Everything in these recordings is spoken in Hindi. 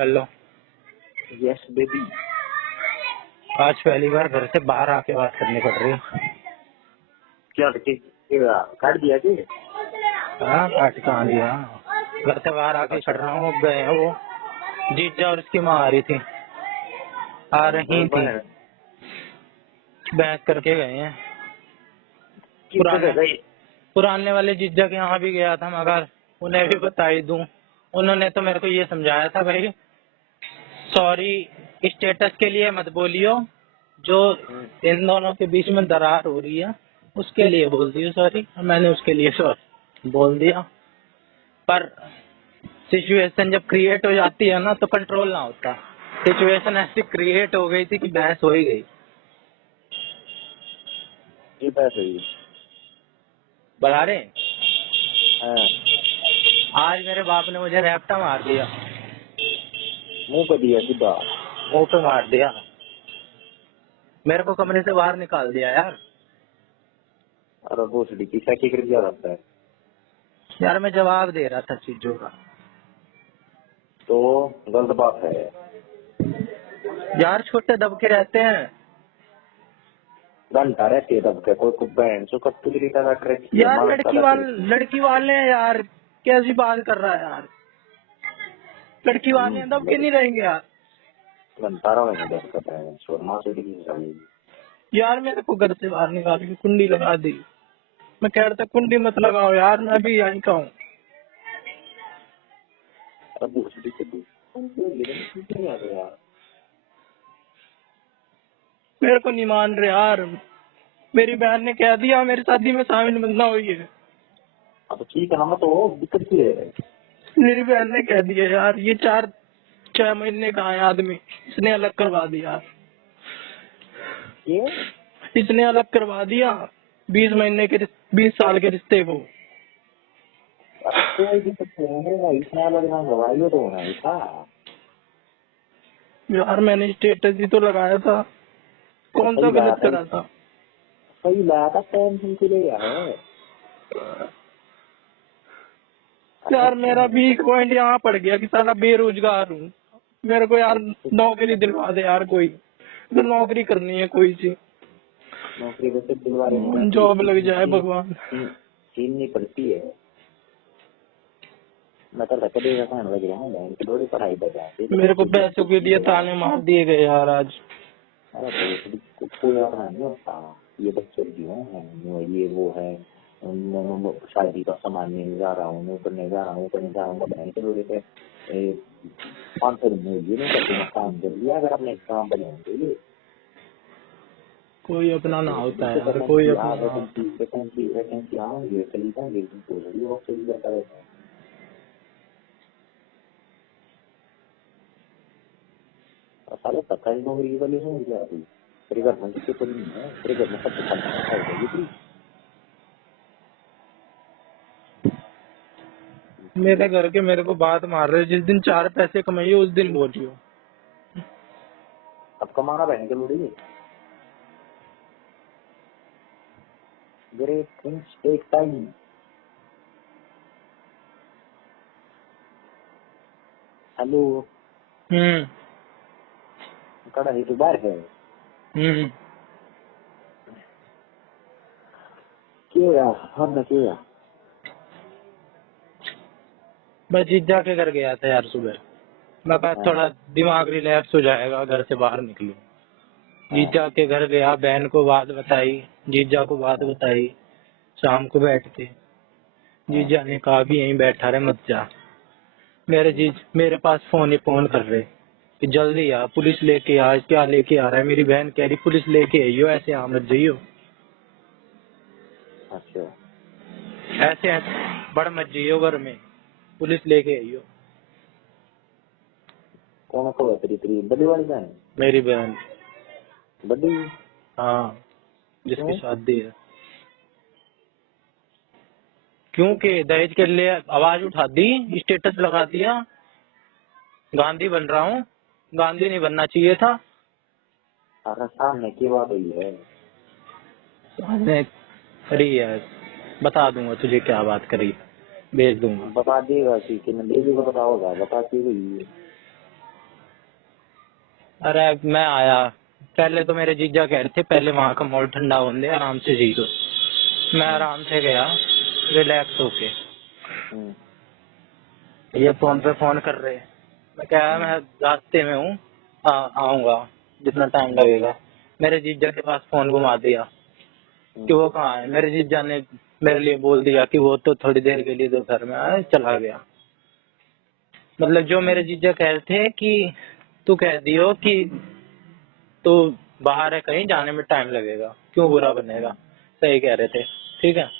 हेलो। Yes baby. आज पहली बार घर से बाहर आके बात करनी पड़ रही है। क्या काट दिया कि? हाँ, काट कहाँ दिया। घर से बाहर आके छड़ रहा हूँ। गए हैं वो जीजा और उसकी माँ आ रही थी, आ रही थी, बहस करके गए हैं। पुराने वाले जीजा के यहाँ भी गया था, मगर उन्हें भी बताई दूं। उन्होंने तो मेरे को ये समझाया था, भाई सॉरी स्टेटस के लिए मत बोलियो, जो इन दोनों के बीच में दरार हो रही है उसके लिए बोल दियो सॉरी। मैंने उसके लिए सॉरी बोल दिया, पर सिचुएशन जब क्रिएट हो जाती है ना तो कंट्रोल ना होता। सिचुएशन ऐसी क्रिएट हो गई थी कि बहस हो ही गई। ये बहस हुई बता रहे हाँ। आज मेरे बाप ने मुझे रैप्टा मार दिया, मुंह पे दिया सीधा, मुंह पे मार दिया, मेरे को कमरे से बाहर निकाल दिया यार। अरे भोसड़ी की क्या कर दिया रहता है यार मैं जवाब दे रहा था चीजों का, तो गलत बात है यार छोटे दबके रहते हैं घंटा रहती है तब के कोई बहन से कत्तू की तरह कर यार। लड़की वाले हैं यार, कैसी बात कर रहा है यार। लड़की वाले हैं दबके नहीं रहेंगे यार। घंटा रहेंगे दस का है शोरमा से चाहिए यार मेरे को घर से बाहर निकाल के कुंडी लगा दी। मैं कह रहा था कुंडी मत लगाओ यार, मैं भी यहीं का हूँ। अरे भोसड़ी के यार मेरे को नहीं मान रहे यार। मेरी बहन ने कह दिया मेरी शादी में शामिल बनना हुई है। अब ठीक है ना, तो दिक्कत की है। मेरी बहन ने कह दिया यार, ये 4-6 महीने का है आदमी, इसने अलग करवा दिया। ये इसने अलग करवा दिया 20 साल के रिश्ते को। कोई दिक्कत नहीं है, इतना लगना गवाही तो होना ही था यार मैंने स्टेटस ही तो लगाया था, कौन सा गलत करा था। सही लाया था, टेंशन के लिए है यार मेरा वीक पॉइंट यहाँ पड़ गया कि साला बेरोजगार हूँ। मेरे को यार नौकरी दिलवा दे यार, कोई तो नौकरी करनी है, कोई सी नौकरी वैसे दिलवा रहे जॉब लग जाए भगवान। चीन नहीं पड़ती है। मैं तो देगा खान लग रहा हूँ, थोड़ी पढ़ाई बजाए मेरे को पैसों के लिए ताने मार दिए गए यार आज। अरे कोई और नहीं होता, ये बच्चे हैं, ये वो है, शादी का सामान नहीं जा रहा हूँ, करने जा रहा हूँ, करने जा रहा हूँ, बैंक के लोग 500 नहीं करते, काम कर लिया अगर आपने काम बनाए कोई अपना ना होता है यार, कोई अपना वैकेंसी आओगे चली जाएंगे जाता रहता है। साले सरकारी नौकरी वाले हो गया अभी तेरे घर में किसी को नहीं है, तेरे घर में सब खाना होगा। मेरे घर के मेरे को बात मार रहे, जिस दिन 4 पैसे कमाइए उस दिन बोलियो। अब कमाना बहन के मुड़ी great things take time. Hello कड़ा ही तो बाहर है क्या हमने किया। मैं जीजा के घर गया था यार सुबह, मैं कहा थोड़ा दिमाग रिलैक्स हो जाएगा, घर से बाहर निकलूं। जीजा के घर गया, बहन को बात बताई, जीजा को बात बताई। शाम को बैठते, जीजा ने कहा भी यहीं बैठा रहे, मत जा। मेरे पास फोन कर रहे कि जल्दी आ, पुलिस लेके आ। क्या लेके आ रहा है? मेरी बहन कह रही पुलिस लेके आइयो, ऐसे आ मत जाइयो। अच्छा ऐसे बढ़ मत जाइयो, घर में पुलिस लेके आइयो। कौन को तेरी बड़ी वाली बहन? मेरी बहन बड़ी? हाँ, जिसकी शादी है। क्योंकि दहेज के लिए आवाज उठा दी, स्टेटस लगा दिया, गांधी बन रहा हूँ। गांधी नहीं बनना चाहिए था। अरे सामने की बात हुई है, सामने करी है, बता दूंगा तुझे क्या बात करी, भेज दूंगा। बता देगा कि बेबी को पता होगा, बता के हुई अरे मैं आया, पहले तो मेरे जीजा कह रहे थे पहले वहाँ का माहौल ठंडा होने दे, आराम से जी लो। मैं आराम से गया, रिलैक्स होके। ये फोन पे फोन कर रहे, मैं क्या मैं रास्ते में हूँ, आऊंगा जितना टाइम लगेगा। मेरे जीजा के पास फोन घुमा दिया कि वो कहाँ है। मेरे जीजा ने मेरे लिए बोल दिया कि वो तो थोड़ी देर के लिए दोपहर में आया, चला गया। मतलब जो मेरे जीजा कह रहे थे कि तू कह दियो कि तू बाहर है, कहीं जाने में टाइम लगेगा, क्यों बुरा बनेगा, सही कह रहे थे। ठीक है।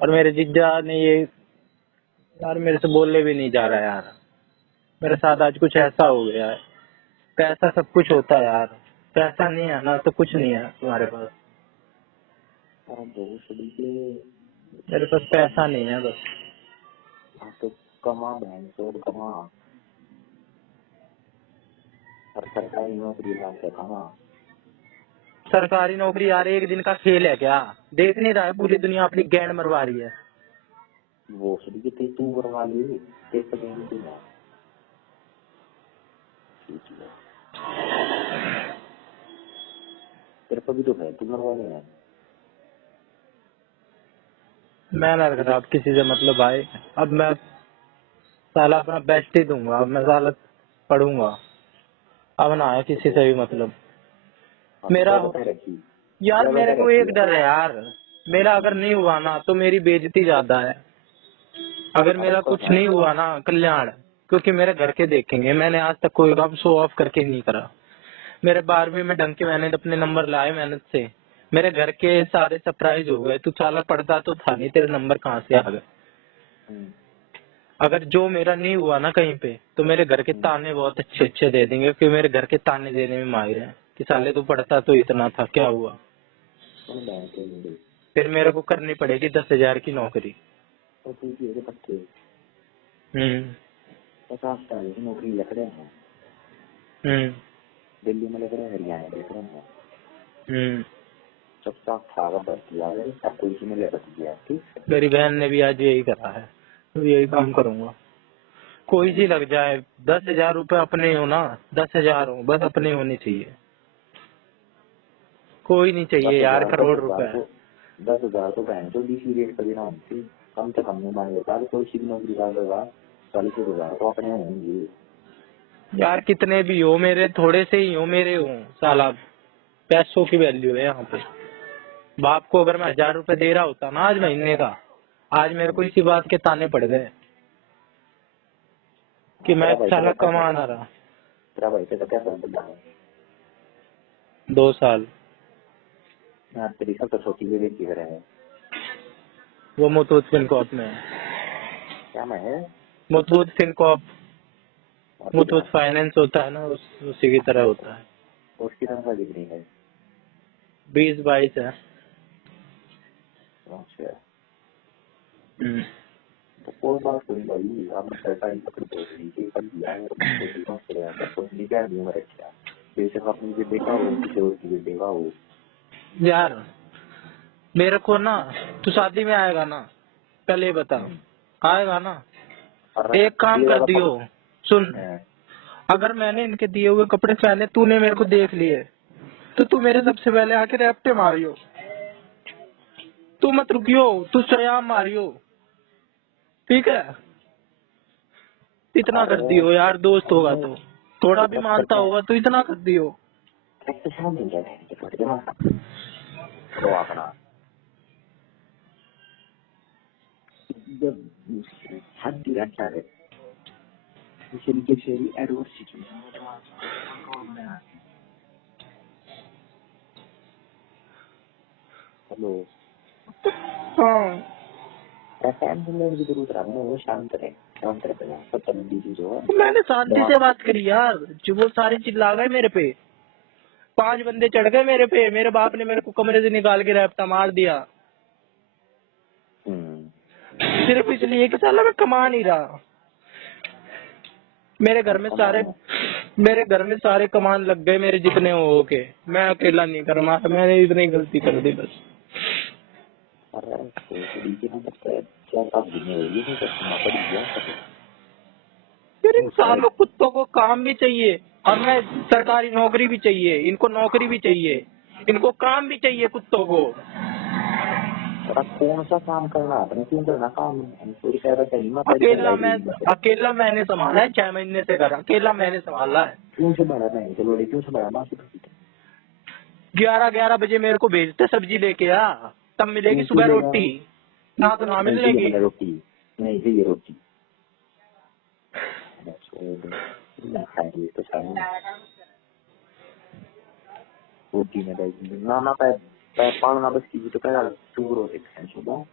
और मेरे जीजा ने ये, यार मेरे से बोलने भी नहीं जा रहा यार, मेरे साथ आज कुछ ऐसा हो गया है। पैसा सब कुछ होता है यार, पैसा नहीं है ना तो कुछ नहीं है तुम्हारे पास। भोसड़ी के मेरे पास पैसा नहीं है बस। तो कमा बहन चोद कमा, और सरकारी नौकरी ला के कमा। सरकारी नौकरी यार एक दिन का खेल है क्या? देख नहीं रहा है पूरी दुनिया अपनी गैंड मरवा रही है। भोसड़ी के ते तू करवा ली, ते सगेंगे तू ना। तेरे को भी तो है, तू मरवा लेना। मैं ना रख रहा अब किसी से मतलब भाई, अब मैं साला अपना बेस्ट ही दूंगा, अब मैं साला पढ़ूंगा, अब ना है किसी से भी मतलब। मेरा रखी यार मेरे को एक डर है यार, मेरा अगर नहीं हुआ ना तो मेरी बेइज्जती ज्यादा है। अगर मेरा कुछ नहीं हुआ ना कल्याण, क्योंकि मेरे घर के देखेंगे। मैंने आज तक कोई काम शो ऑफ करके नहीं करा। मेरे 12वीं में ढंग के मैंने अपने नंबर लाए मेहनत से। मेरे घर के सारे सरप्राइज हो गए, तू साला पढ़ता तो था नहीं, तेरे नंबर कहाँ से आ गए। अगर जो मेरा नहीं हुआ ना कहीं पे, तो मेरे घर के ताने बहुत अच्छे अच्छे दे देंगे, क्योंकि मेरे घर के ताने देने में माहिर है कि साले तू पढ़ता तो इतना था, क्या हुआ। फिर मेरे को करनी पड़ेगी 10,000 की नौकरी। 50 साल की नौकरी लग रहे हैं, दिल्ली में लग रहे हैं, हरियाणा में लग रहे हैं। चुपचाप खागा बच गया, सब कुछ में ले बच गया। ठीक, मेरी बहन ने भी आज यही करा है, तो यही काम करूंगा। कोई सी लग जाए, 10,000 रुपए अपने हो ना, 10,000 हो बस, अपने होने चाहिए। कोई नहीं चाहिए यार करोड़ रुपए। 10,000 तो बहन तो डीसी रेट पर देना होती, कम से कम में मान लेता कोई सी नौकरी डाल देगा, 40,000 तो अपने होंगे यार। कितने भी हो, मेरे थोड़े से ही हो, मेरे हो साला, पैसों की वैल्यू है यहाँ पे। बाप को अगर मैं 1,000 रुपए दे रहा होता ना आज महीने का, आज मेरे को इसी बात के ताने पड़ गए कि मैं साला कमा ना रहा। तेरा भाई से क्या समझ है? 2 साल। तेरी सब तो छोटी भी की तरह है। वो मुथूट फिनकॉर्प में है। क्या मैं है? मुथूट फिनकॉर्प, मुथूट फाइनेंस होता है ना, उसी की तरह होता है। उसकी तनख्वाह कितनी है? 20-22 है। अच्छा, तो कोई बात नहीं भाई, आपने सरकारी नौकरी तो लीजिए, कर दिया है, तो क्या दूंगा रखा, बेशक अपनी भी देखा हो, किसी और की भी देखा हो। यार मेरे को ना, तू शादी में आएगा ना, पहले बता, आएगा ना? एक काम कर दियो, सुन, अगर मैंने इनके दिए हुए कपड़े पहने, तूने मेरे को देख लिए, तो तू मेरे सबसे पहले आके रैप्टे मारियो। तू मत रुकियो, तू स्वयं मारियो, ठीक है? इतना कर दियो यार, दोस्त होगा तो थोड़ा भी मानता होगा तो इतना कर दियो। तो अपना जब हद दिया क्या है, शेरी एडवर्स सिचुएशन में हेलो, हाँ की जरूरत रहा, वो शांत रहे, शांत रहे, सब चलने जो है। मैंने शांति से बात करी यार, जो वो सारे चिल्ला गए मेरे पे, 5 बंदे चढ़ गए मेरे पे, मेरे बाप ने मेरे को कमरे से निकाल के रैप्टा मार दिया, सिर्फ इसलिए कि साला मैं कमा नहीं रहा। मेरे घर में सारे कमान लग गए, मेरे जितने हो के, मैं अकेला नहीं कर रहा, मैंने इतनी गलती कर दी बस। फिर इंसानों कुत्तों को काम भी चाहिए, और मैं सरकारी नौकरी भी चाहिए, इनको नौकरी भी चाहिए, इनको काम भी चाहिए कुत्तों को। और अब कौन सा काम करना आपने, क्यों करना काम, कोई फायदा चाहिए ना। अकेला मैंने संभाला है, 6 महीने से घर अकेला मैंने संभाला है। क्यों से बड़ा नहीं, चलो क्यों से बड़ा माँ 11 बजे मेरे को भेजते सब्जी लेके आ, तब मिलेगी सुबह रोटी, ना तो ना मिलेगी। रोटी नहीं चाहिए, रोटी रोटी में ना ना पालना बस की तो पहला चूरो देखते सुबह।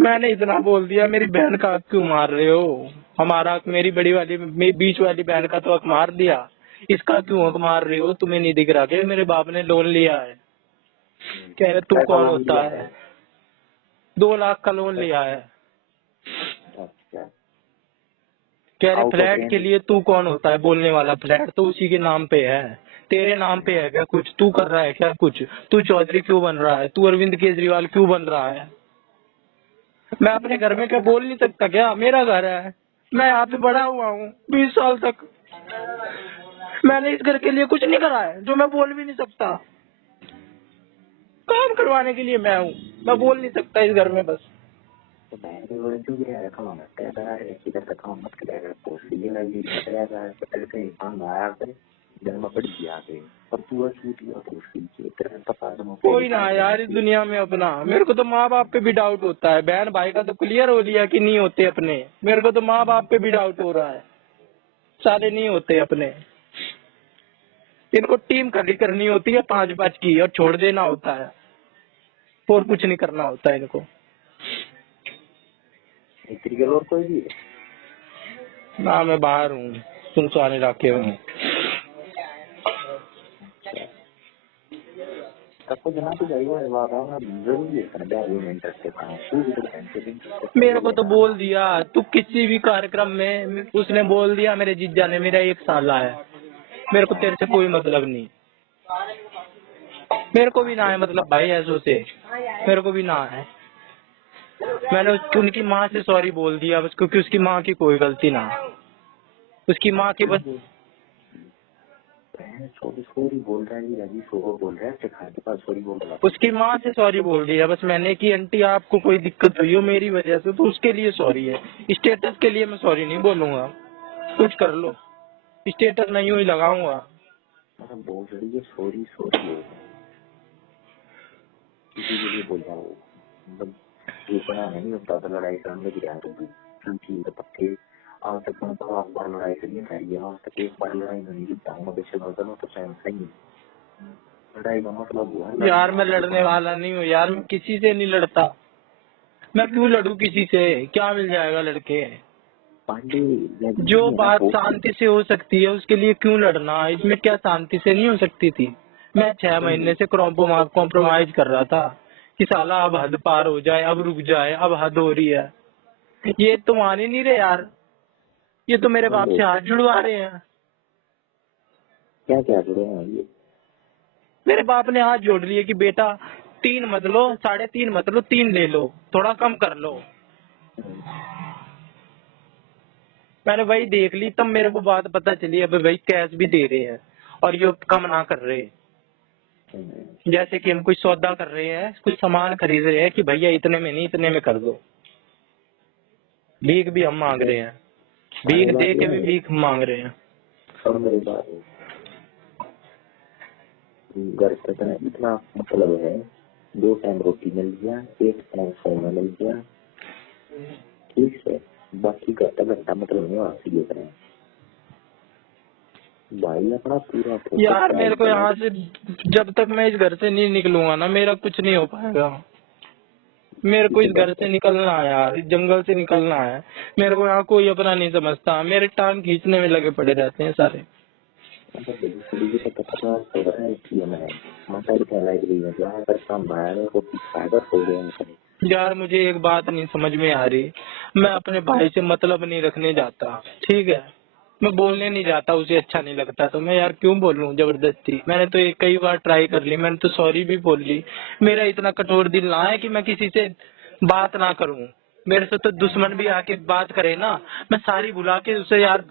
मैंने इतना बोल दिया, मेरी बहन का हक क्यों मार रहे हो? हमारा मेरी बड़ी वाली बीच वाली बहन का तो हक मार दिया, इसका क्यों हक मार रहे हो? तुम्हें नहीं दिख रहा क्या मेरे बाप ने लोन लिया है? कह रहे तू कौन होता है? 2 लाख का लोन लिया है। कह रहे फ्लैट के लिए तू कौन होता है बोलने वाला? फ्लैट तो उसी के नाम पे है, तेरे नाम पे है क्या कुछ? तू कर रहा है क्या कुछ? तू चौधरी क्यों बन रहा है? तू अरविंद केजरीवाल क्यों बन रहा है? मैं अपने घर में क्या बोल नहीं सकता क्या? मेरा घर है, मैं यहाँ पे बड़ा हुआ हूँ 20 साल तक। मैंने इस घर के लिए कुछ नहीं करा है जो मैं बोल भी नहीं सकता। काम करवाने के लिए मैं हूँ, मैं बोल नहीं सकता इस घर में बस। कोई ना यार इस दुनिया में अपना, मेरे को तो माँ बाप पे भी डाउट होता है। बहन भाई का तो क्लियर हो लिया कि नहीं होते अपने, मेरे को तो माँ बाप पे भी डाउट हो रहा है, सारे नहीं होते अपने। इनको टीम करनी होती है 5-5 की और छोड़ देना होता है, और कुछ नहीं करना होता है इनको। और कोई भी ना मैं बाहर हूँ, सुनसान इलाके हूँ। सबको जना तो जरूरी है। मेरे को तो बोल दिया तू किसी भी कार्यक्रम में, उसने बोल दिया मेरे जीजा ने, मेरा 1 साल है, मेरे को तेरे से कोई मतलब नहीं। मेरे को भी ना है मतलब भाई ऐसो से, मेरे को भी ना है। मैंने उनकी माँ से सॉरी बोल दिया बस, क्योंकि उसकी माँ की कोई गलती ना, उसकी माँ की बस सॉरी बोल रहा है जी, बोल रहा है के पास सॉरी बोल रहा है। उसकी माँ से सॉरी बोल दिया बस मैंने कि आंटी आपको कोई दिक्कत हुई हो मेरी वजह से तो उसके लिए सॉरी है, स्टेटस के लिए मैं सॉरी नहीं बोलूंगा। कुछ कर लो, स्टेटस नहीं हुई लगाऊंगा। बहुत बड़ी है सॉरी है, किसी के लिए बोल रहा हूँ, मतलब इतना नहीं होता था लड़ाई करने की यार, क्योंकि पक्के आज तक मैं तो आप बार लड़ाई करनी चाहिए, आज तक एक बार लड़ाई नहीं जीता हूँ, मैं बेशक होता तो सहन सही लड़ाई का मतलब हुआ यार मैं लड़ने वाला नहीं हूँ यार, मैं किसी से नहीं लड़ता, मैं क्यों लड़ू किसी से? क्या मिल जाएगा लड़के? जो बात शांति से हो सकती है उसके लिए क्यों लड़ना? इसमें क्या शांति से नहीं हो सकती थी? मैं 6 महीने से कॉम्प्रोमाइज कर रहा था कि साला अब हद पार हो जाए, अब रुक जाए, अब हद हो रही है। ये तो मान ही नहीं रहे यार, ये तो मेरे बाप से हाथ जुड़वा रहे हैं। क्या क्या जुड़े हैं ये? मेरे बाप ने हाथ जोड़ लिए कि बेटा 3 मत लो, 3.5 मत लो, 3 ले लो, थोड़ा कम कर लो। मैंने वही देख ली, तब मेरे को बात पता चली अब भाई कैश भी दे रहे हैं और ये कम ना कर रहे। जैसे कि हम कुछ सौदा कर रहे हैं, कुछ सामान खरीद रहे हैं कि भैया इतने में नहीं इतने में कर दो, भीख भी हम मांग रहे हैं, भीख दे के भी भीख मांग रहे हैं। घर पे इतना मतलब है, 2 टाइम रोटी मिल गया, 1 टाइम सोना मिल गया, ठीक है, बाकी घंटा मतलब नहीं आती भाई अपना पूरा यार मेरे को यहाँ से जब तक मैं इस घर से नहीं निकलूंगा ना मेरा कुछ नहीं हो पाएगा। मेरे को इस घर से निकलना है यार, इस जंगल से निकलना है। मेरे को यहाँ कोई अपना नहीं समझता, मेरे टांग खींचने में लगे पड़े रहते हैं सारे। यार मुझे एक बात नहीं समझ में आ रही, मैं अपने भाई से मतलब नहीं रखने जाता, ठीक है, मैं बोलने नहीं जाता, उसे अच्छा नहीं लगता तो मैं यार क्यों बोलूं जबरदस्ती? मैंने तो कई बार ट्राई कर ली, मैंने तो सॉरी भी बोल ली। मेरा इतना कठोर दिल ना है कि मैं किसी से बात ना करूं। मेरे से तो दुश्मन भी आके बात करे ना, मैं सारी भुला के उसे यार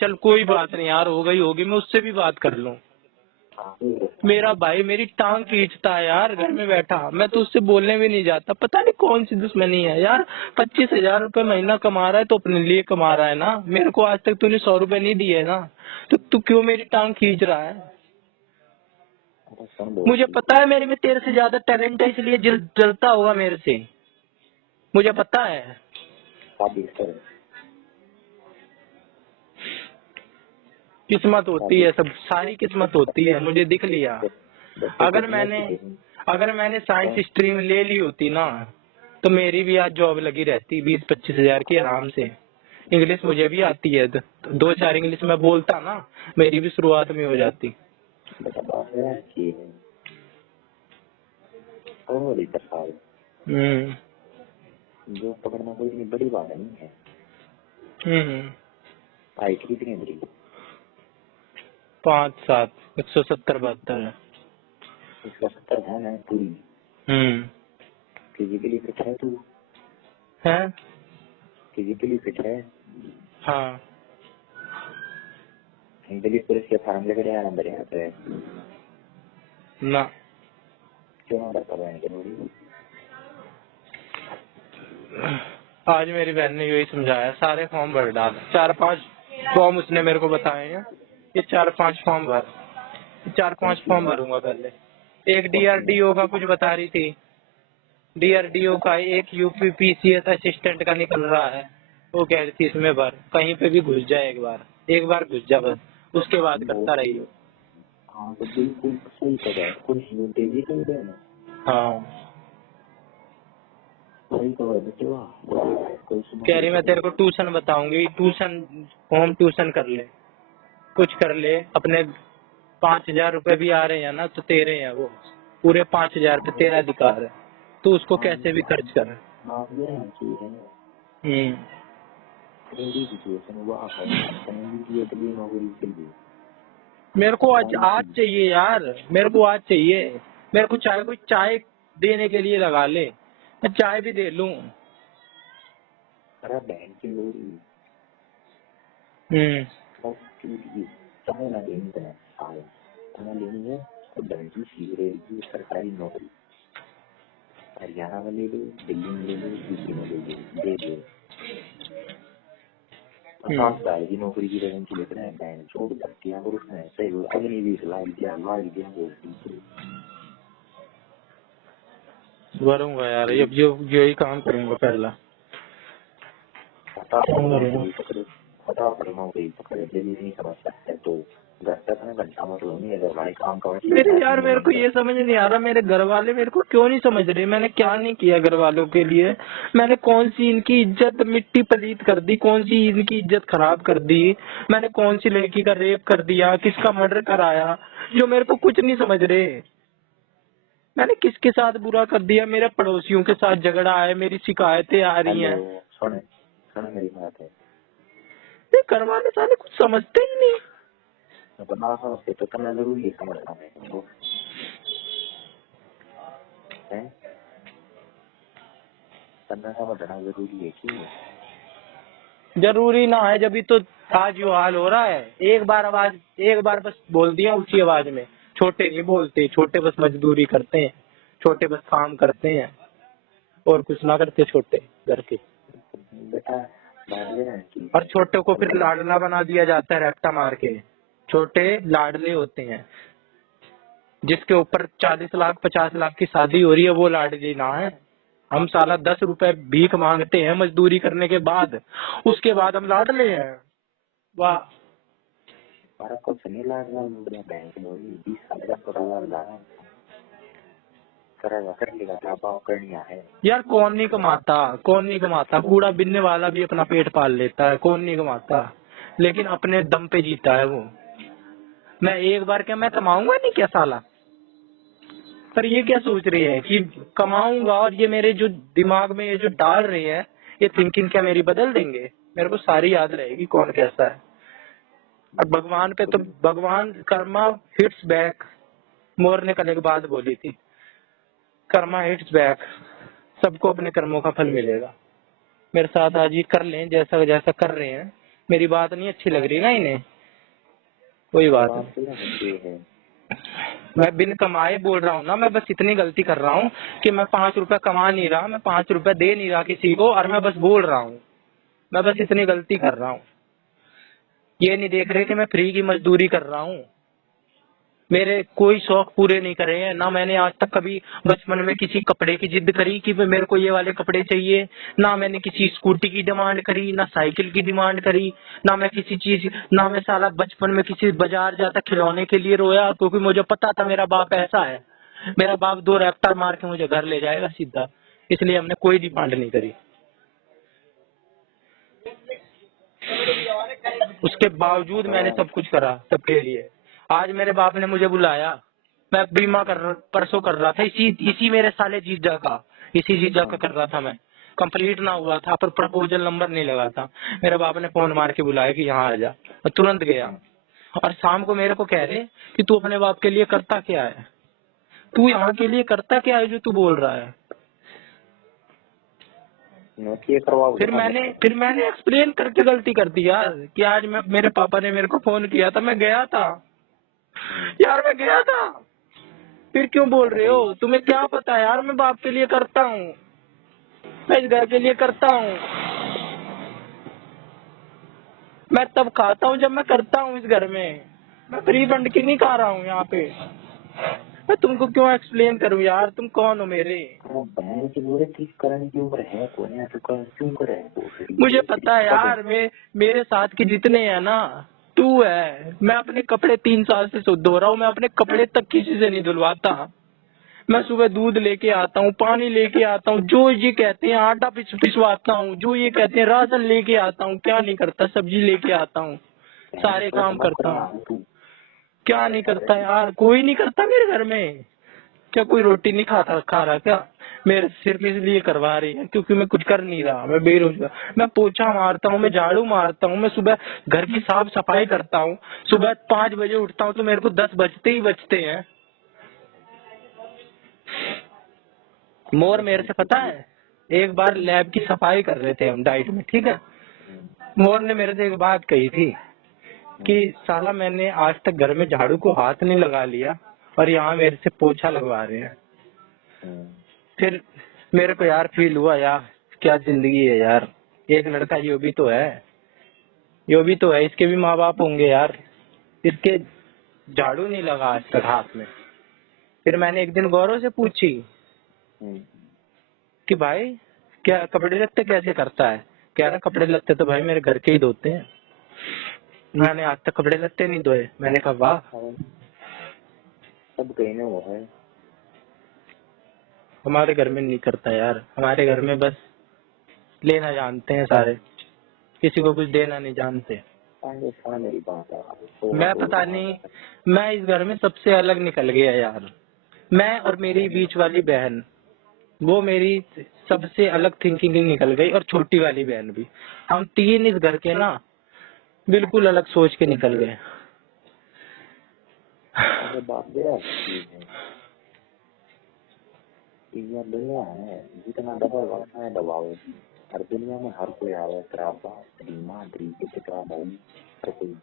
चल कोई बात नहीं यार, हो गई होगी, मैं उससे भी बात कर लूँ। हाँ, मेरा भाई मेरी टांग खींचता है यार घर में बैठा, मैं तो उससे बोलने भी नहीं जाता। पता नहीं कौन सी दुश्मनी है यार। 25,000 रुपये महीना कमा रहा है तो अपने लिए कमा रहा है ना। मेरे को आज तक तूने 100 रुपये नहीं दिए ना, तो तू क्यों मेरी टांग खींच रहा है? अरे सुन लो, मुझे पता है मेरे में तेरे से ज्यादा टैलेंट है, इसलिए जलता होगा मेरे से, मुझे पता है। शादी कर, किस्मत होती है, सब सारी किस्मत होती है, मुझे दिख लिया। अगर मैंने साइंस स्ट्रीम ले ली होती ना, तो मेरी भी आज जॉब लगी रहती 20-25 हजार की आराम से। इंग्लिश मुझे भी आती है, 2-4 इंग्लिश में बोलता ना, मेरी भी शुरुआत में हो जाती। बेटा बात है कि और इधर साल जो पकड़ना कोई इतनी बड़ी बात नहीं है। हाइट कितनी है तेरी? 5'7", 170-72 है। 170 है ना पूरी? फिजिकली फिट है तू? है? फिजिकली फिट है? हाँ। दिल्ली पुलिस के फार्म लेकर आया नंबर यहाँ पे? ना। क्यों ना करता है जरूरी? आज मेरी बहन ने यही समझाया, सारे फॉर्म भर डाल। 4-5 फॉर्म उसने मेरे को बताए हैं, ये 4-5 फॉर्म भर, 4-5 फॉर्म भरूंगा पहले। एक DRDO का कुछ बता रही थी, DRDO का एक UPPCS असिस्टेंट का निकल रहा है, वो कह रही थी इसमें भर, कहीं पे भी घुस जाए, एक बार घुस जा बस, उसके बाद करता रहिए। हाँ तो बिल्कुल सही कर रहा है, कुछ तेजी कर रहे हैं। हाँ, सही कर रहा है बेटे, वाह। कोई कह रही मैं तेरे को ट्यूशन बताऊंगी, ट्यूशन, होम ट्यूशन कर ले, कुछ कर ले अपने। 5,000 रुपए भी आ रहे हैं ना, तो तेरे हैं वो, पूरे 5,000 पे तेरा अधिकार है, तू उसको कैसे भी खर्च कर। सिचुएशन हुआ है, नौकरी के लिए मेरे को आज चाहिए यार, मेरे को आज चाहिए। मेरे को चाहे कोई चाय देने के लिए लगा ले, मैं चाय भी दे लूं। अरे बहन की लोरी चाहे ना लेनी है, चाहे लेनी है तो बहन की सीवरेज की सरकारी नौकरी हरियाणा में ले लो, दिल्ली में ले लो, यूपी में ले लो, दे दो। 50 साल की नौकरी की वैकेंसी लेकर है बहन, छोड़ सकती है, उसमें सही अग्निवीर लाल दिया भरूंगा यार, अब जो यही काम करूंगा पहला। नौकरी पकड़े यदि नहीं समझ सकते तो घंटा मतलब नहीं, अगर भाई काम का मेरे यार, मेरे को ये समझ नहीं आ रहा, मेरे घर वाले मेरे को क्यों नहीं समझ रहे। मैंने क्या नहीं किया घर वालों के लिए? मैंने कौन सी इनकी इज्जत मिट्टी पलीत कर दी, कौन सी इनकी इज्जत खराब कर दी? मैंने कौन सी लड़की का रेप कर दिया, किसका मर्डर कराया, जो मेरे को कुछ नहीं समझ रहे? मैंने किसके साथ बुरा कर दिया? मेरे पड़ोसियों के साथ झगड़ा है, मेरी शिकायतें आ रही हैं। सुने मेरी बात है, घर वाले साले कुछ समझते ही नहीं। तो करना जरूरी है, समझना है उनको करना समझना जरूरी है। क्यों जरूरी ना है, जब भी तो आज जो हाल हो रहा है। एक बार बस बोल दिया उसी आवाज में। छोटे नहीं बोलते, छोटे बस मजदूरी करते हैं, छोटे बस काम करते हैं और कुछ ना करते छोटे घर के। बेटा और छोटे को फिर लाडला बना दिया जाता है रट्टा मार के। छोटे लाडले होते हैं, जिसके ऊपर 40 लाख 50 लाख की शादी हो रही है, वो लाडली ना है। हम साला 10 रुपए भीख मांगते हैं मजदूरी करने के बाद, उसके बाद हम लाडले हैं। वाह। कुछ नहीं बैंक में 20 साल का कर लेगा है यार कौन नहीं कमाता, कूड़ा बिनने वाला भी अपना पेट पाल लेता है, कौन नहीं कमाता, लेकिन अपने दम पे जीता है वो। मैं एक बार क्या मैं कमाऊंगा नहीं क्या साला? पर ये क्या सोच रही है कि कमाऊंगा, और ये मेरे जो दिमाग में ये जो डाल रही है, ये थिंकिंग क्या मेरी बदल देंगे? मेरे को सारी याद रहेगी कौन कैसा है। और भगवान पे तो भगवान कर्मा हिट्स बैक, मोर ने कल एक बात बोली थी, कर्मा हिट्स बैक, सबको अपने कर्मों का फल मिलेगा। मेरे साथ आज ये कर लें जैसा जैसा कर रहे हैं, मेरी बात नहीं अच्छी लग रही ना इन्हें, कोई बात नहीं। बात तो ये है। मैं बिन कमाए बोल रहा हूँ ना, मैं बस इतनी गलती कर रहा हूँ कि मैं 5 रुपए कमा नहीं रहा, मैं 5 रुपए दे नहीं रहा किसी को, और मैं बस बोल रहा हूँ, मैं बस इतनी गलती कर रहा हूँ। ये नहीं देख रहे कि मैं फ्री की मजदूरी कर रहा हूँ। मेरे कोई शौक पूरे नहीं करे हैं ना, मैंने आज तक कभी बचपन में किसी कपड़े की जिद करी कि मेरे को ये वाले कपड़े चाहिए, ना मैंने किसी स्कूटी की डिमांड करी, ना साइकिल की डिमांड करी, ना मैं किसी चीज, ना मैं साला बचपन में किसी बाजार जाता खिलौने के लिए रोया, क्योंकि मुझे पता था मेरा बाप ऐसा है, मेरा बाप 2 रैप्टर मार के मुझे घर ले जाएगा सीधा, इसलिए हमने कोई डिमांड नहीं करी। उसके बावजूद मैंने सब कुछ करा सबके लिए। आज मेरे बाप ने मुझे बुलाया, मैं बीमा परसों कर रहा था, इसी मेरे साले जीजा का, इसी जीजा का कर रहा था मैं, कंप्लीट ना हुआ था पर प्रपोजल नंबर नहीं लगा था। मेरे बाप ने फोन मार के बुलाया कि यहाँ आ जा, मैं तुरंत गया। और शाम को मेरे को कह रहे कि तू अपने बाप के लिए करता क्या है, तू यहाँ के लिए करता क्या है जो तू बोल रहा है। फिर मैंने एक्सप्लेन करके गलती कर दी यार, कि आज मेरे पापा ने मेरे को फोन किया था, मैं गया था यार, मैं गया था। फिर क्यों बोल रहे हो, तुम्हें क्या पता यार, मैं बाप के लिए करता हूँ, मैं इस घर के लिए करता हूँ, मैं तब खाता हूँ जब मैं करता हूँ इस घर में, मैं फ्री फंड की नहीं खा रहा हूँ यहाँ पे। मैं तुमको क्यों एक्सप्लेन करूँ यार, तुम कौन हो मेरे। मुझे पता है यार, मेरे साथ के जितने हैं ना, तू है, मैं अपने कपड़े 3 साल से धो रहा हूँ, मैं अपने कपड़े तक किसी से नहीं धुलवाता। मैं सुबह दूध लेके आता हूँ, पानी लेके आता हूँ, जो ये कहते हैं आटा पिसवाता हूँ, जो ये कहते हैं राशन लेके आता हूँ, क्या नहीं करता, सब्जी लेके आता हूँ, सारे काम करता हूँ। क्या नहीं करता यार, कोई नहीं करता मेरे घर में। क्या कोई रोटी नहीं खा रहा क्या, मेरे सिर्फ इसलिए करवा रही है क्योंकि मैं कुछ कर नहीं रहा, मैं बेरोजगार। मैं पोछा मारता हूँ, मैं झाड़ू मारता हूँ, मैं सुबह घर की साफ सफाई करता हूँ, सुबह 5 बजे उठता हूँ तो मेरे को 10 बजते ही बजते हैं। मोर मेरे से पता है, एक बार लैब की सफाई कर रहे थे हम डाइट में, ठीक है, मोर ने मेरे से एक बात कही थी कि साला मैंने आज तक घर में झाड़ू को हाथ नहीं लगा लिया और यहाँ मेरे से पोछा लगवा रहे हैं। फिर मेरे को यार फील हुआ यार, क्या जिंदगी है यार, एक लड़का यो भी तो है, इसके भी माँ बाप होंगे यार, इसके झाड़ू नहीं लगा आज तक हाथ में। फिर मैंने एक दिन गौरव से पूछी कि भाई क्या कपड़े लत्ते कैसे करता है, कह रहा कपड़े लत्ते तो भाई मेरे घर के ही धोते हैं, मैंने आज तक कपड़े लत्ते नहीं धोए। मैंने कहा वाह, सब कहने वो है, हमारे घर में नहीं करता यार, हमारे घर में बस लेना जानते हैं सारे, किसी को कुछ देना नहीं जानते। मेरी बात है, मैं पता नहीं, मैं इस घर में सबसे अलग निकल गया यार, मैं और मेरी बीच वाली बहन, वो मेरी सबसे अलग थिंकिंग निकल गई, और छोटी वाली बहन भी, हम 3 इस घर के ना बिल्कुल अलग सोच के निकल गए। दुनिया है, जितना दबाव है दबाव, हर दुनिया में हर कोई आवे, तेरा बाप माँ तेरा भाई, हर कोई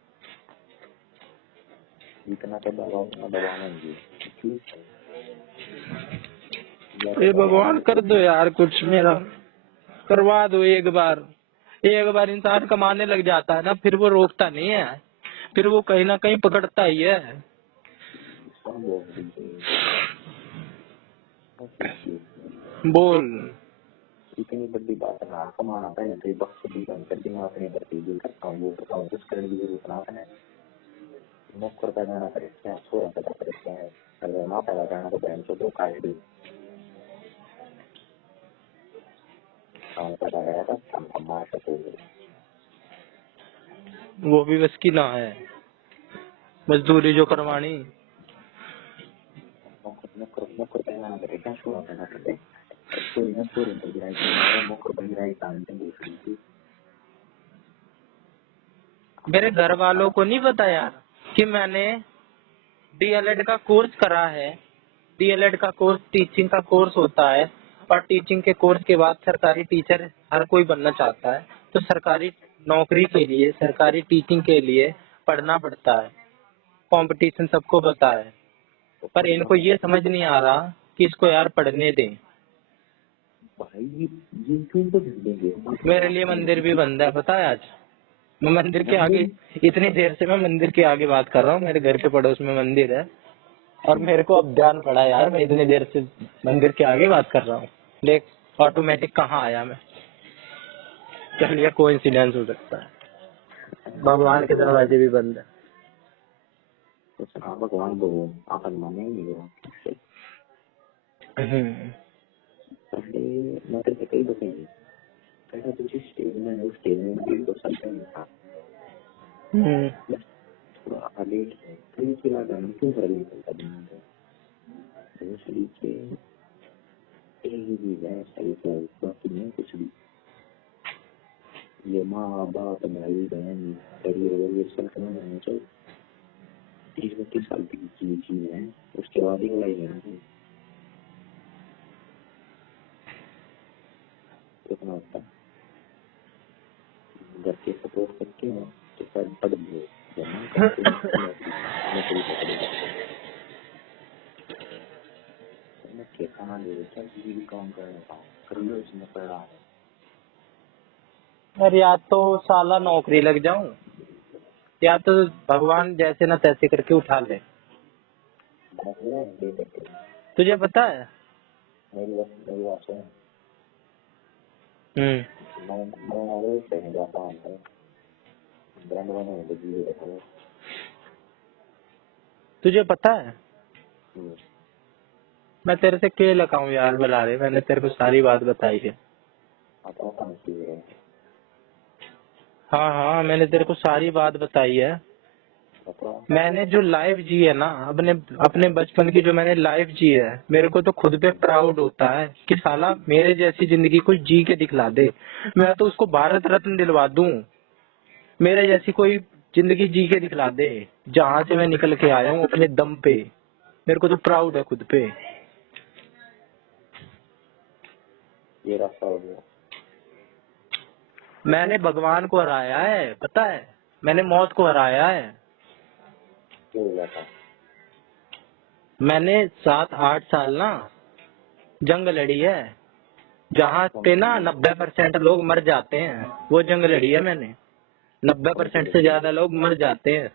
जितना तो दबावेंगे। ये भगवान कर दो यार कुछ, मेरा करवा दो एक बार इंसान कमाने लग जाता है ना, फिर वो रोकता नहीं है, फिर वो कहीं ना कहीं पकड़ता ही है। बोल, इतनी बड़ी बात है ना, कमाना पहले तो बख्शी कर दी, मैं अपनी भर्ती भी करता हूँ, वो करता हूँ, कुछ करने की जरूरत ना है, नौकर का जाना करे क्या, छोरा पैदा करे क्या है, अगर माँ पैदा करना तो बहन को दो काट दी, काम पैदा करा था, काम कमा सको, वो भी बस की ना है, मजदूरी जो करवानी। नौकर पैदा ना करे क्या, छोरा पैदा करे, कोई ना छोरे पर गिराई, नौकर पर गिराई, काम दूसरी। मेरे घर वालों को नहीं पता यार कि मैंने डीएलएड का कोर्स करा है। डीएलएड का कोर्स टीचिंग का कोर्स होता है, और टीचिंग के कोर्स के बाद सरकारी टीचर हर कोई बनना चाहता है, तो सरकारी नौकरी के लिए, सरकारी टीचिंग के लिए पढ़ना पड़ता है, कंपटीशन सबको पता है, पर इनको ये समझ नहीं आ रहा कि इसको यार पढ़ने दें। भाई ये क्यों तो देंगे? मेरे लिए मंदिर भी बंद है, पता है आज मैं मंदिर के आगे, इतनी देर से मैं मंदिर के आगे बात कर रहा हूँ, मेरे घर के पड़ोस में मंदिर है, और मेरे को अब ध्यान पड़ा यार मैं इतनी देर से मंदिर के आगे बात कर रहा हूँ, देख ऑटोमेटिक कहाँ आया मैं। चलिए कोइंसिडेंस हो सकता है, भगवान के दरवाजे भी बंद है। तो हाँ भगवान को अपन मानेंगे। पहले मैं तेरे कई बताएंगे, पहले तुझे स्टेज में एक दो साल पहले था, थोड़ा आगे कई चिल्ला गाना क्यों कर निकलता दिन तो शरीर के एक ही चीज है, शरीर का बाकी नहीं कुछ भी। ये माँ बाप भाई बहन करियर वगैरह ये सब करना रहना चाहिए। 30-32 साल की चीज है, उसके बाद ही लड़ाई रहना चाहिए। कितना होता है घर के सपोर्ट करके हो तो शायद पढ़ लो, जमा करके नौकरी पकड़ेगा। मैं कहता ना ले क्या भी काम कर रहा हूँ कर लो, इसमें पढ़ रहा है। और या तो साला नौकरी लग जाऊं, या तो भगवान जैसे ना तैसे करके उठा ले। तुझे पता है मेरी बात सुन, तुझे पता है मैं तेरे से क्या लगाऊं यार, बुला रहे, मैंने तेरे को सारी बात बताई है। हाँ हाँ मैंने तेरे को सारी बात बताई है। मैंने जो लाइफ जी है ना, अपने अपने बचपन की जो मैंने लाइफ जी है, मेरे को तो खुद पे प्राउड होता है कि साला मेरे जैसी जिंदगी कोई जी के दिखला दे, मैं तो उसको भारत रत्न दिलवा दूं। मेरे जैसी कोई जिंदगी जी के दिखला दे, जहाँ से मैं निकल के आया हूँ अपने दम पे, मेरे को तो प्राउड है खुद पे। ये रास्ता हो गया। मैंने भगवान को हराया है, पता है, मैंने मौत को हराया है। क्यों हुआ था? मैंने 7-8 साल ना जंग लड़ी है, जहाँ पे ना 90% लोग मर जाते हैं, वो जंग लड़ी है मैंने। 90% से ज्यादा लोग मर जाते हैं।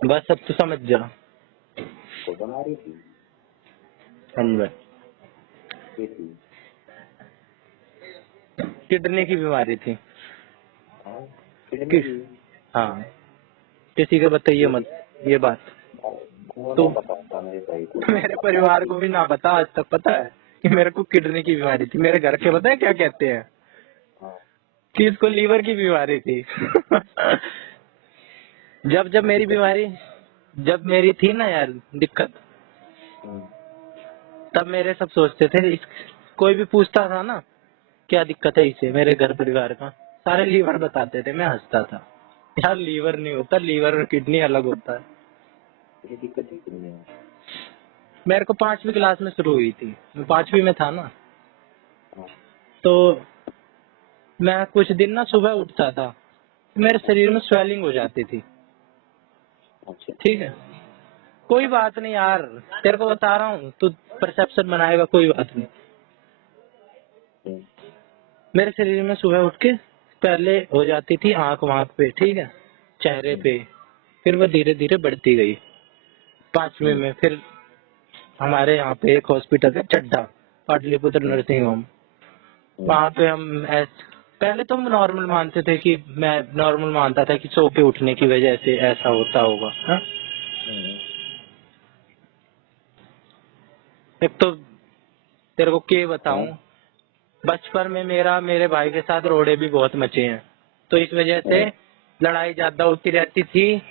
बस अब तो समझ जा। को बना रही थी समझ, किडनी की बीमारी थी। हाँ किसी को बताइए मत ये बात। तो मेरे परिवार को भी ना पता आज तक, पता है कि मेरे को किडनी की बीमारी थी। मेरे घर के पता है क्या कहते हैं कि इसको लीवर की बीमारी थी। जब मेरी बीमारी, जब मेरी थी ना यार दिक्कत, तब मेरे सब सोचते थे, कोई भी पूछता था ना क्या दिक्कत है इसे, मेरे घर परिवार का, सारे लीवर बताते थे। मैं हंसता था, यार लीवर नहीं होता, लीवर और किडनी अलग होता है। ये दिक्कत है। मेरे को 5वीं क्लास में शुरू हुई थी, मैं 5वीं में था ना, तो मैं कुछ दिन ना सुबह उठता था, मेरे शरीर में स्वेलिंग हो जाती थी। ठीक है, कोई बात नहीं यार, तेरे को बता रहा हूँ, तू परसेप्शन बनाएगा, कोई बात नहीं। मेरे शरीर में सुबह उठ के पहले हो जाती थी आंख वाँख पे, ठीक है, चेहरे पे, फिर वो धीरे धीरे बढ़ती गई। 5वीं में फिर हमारे यहाँ पे एक हॉस्पिटल है चड्ढा, पाटलिपुत्र नर्सिंग होम, वहाँ पे हम पहले तो हम नॉर्मल मानते थे, कि मैं नॉर्मल मानता था कि सो के उठने की वजह से ऐसा होता होगा। हाँ? एक तो तेरे को क्या बताऊं, बचपन में मेरे भाई के साथ रोड़े भी बहुत मचे हैं, तो इस वजह से लड़ाई ज्यादा होती रहती थी।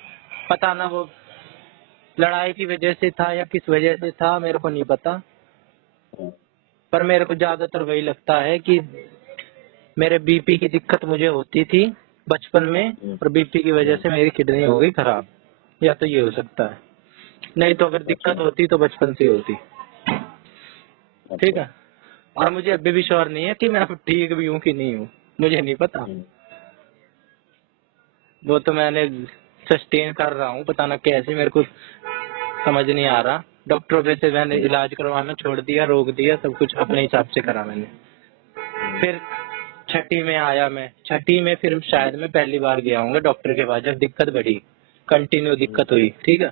पता ना वो लड़ाई की वजह से था या किस वजह से था, मेरे को नहीं पता, पर मेरे को ज्यादातर वही लगता है कि मेरे बीपी की दिक्कत मुझे होती थी बचपन में, और बीपी की वजह से मेरी किडनी हो गई खराब, या तो ये हो सकता है। नहीं तो अगर दिक्कत होती तो बचपन से होती। ठीक है, और मुझे अभी भी श्योर नहीं है कि मैं अब ठीक भी हूँ कि नहीं हूँ, मुझे नहीं पता। वो तो मैंने सस्टेन कर रहा हूँ, पता ना कैसे, मेरे को समझ नहीं आ रहा। डॉक्टरों पे से मैंने इलाज करवाना छोड़ दिया, रोक दिया, सब कुछ अपने हिसाब से करा मैंने। फिर छठी में आया मैं, छठी में फिर शायद मैं पहली बार गया हूँ डॉक्टर के पास, जब दिक्कत बढ़ी, कंटिन्यू दिक्कत हुई, ठीक है।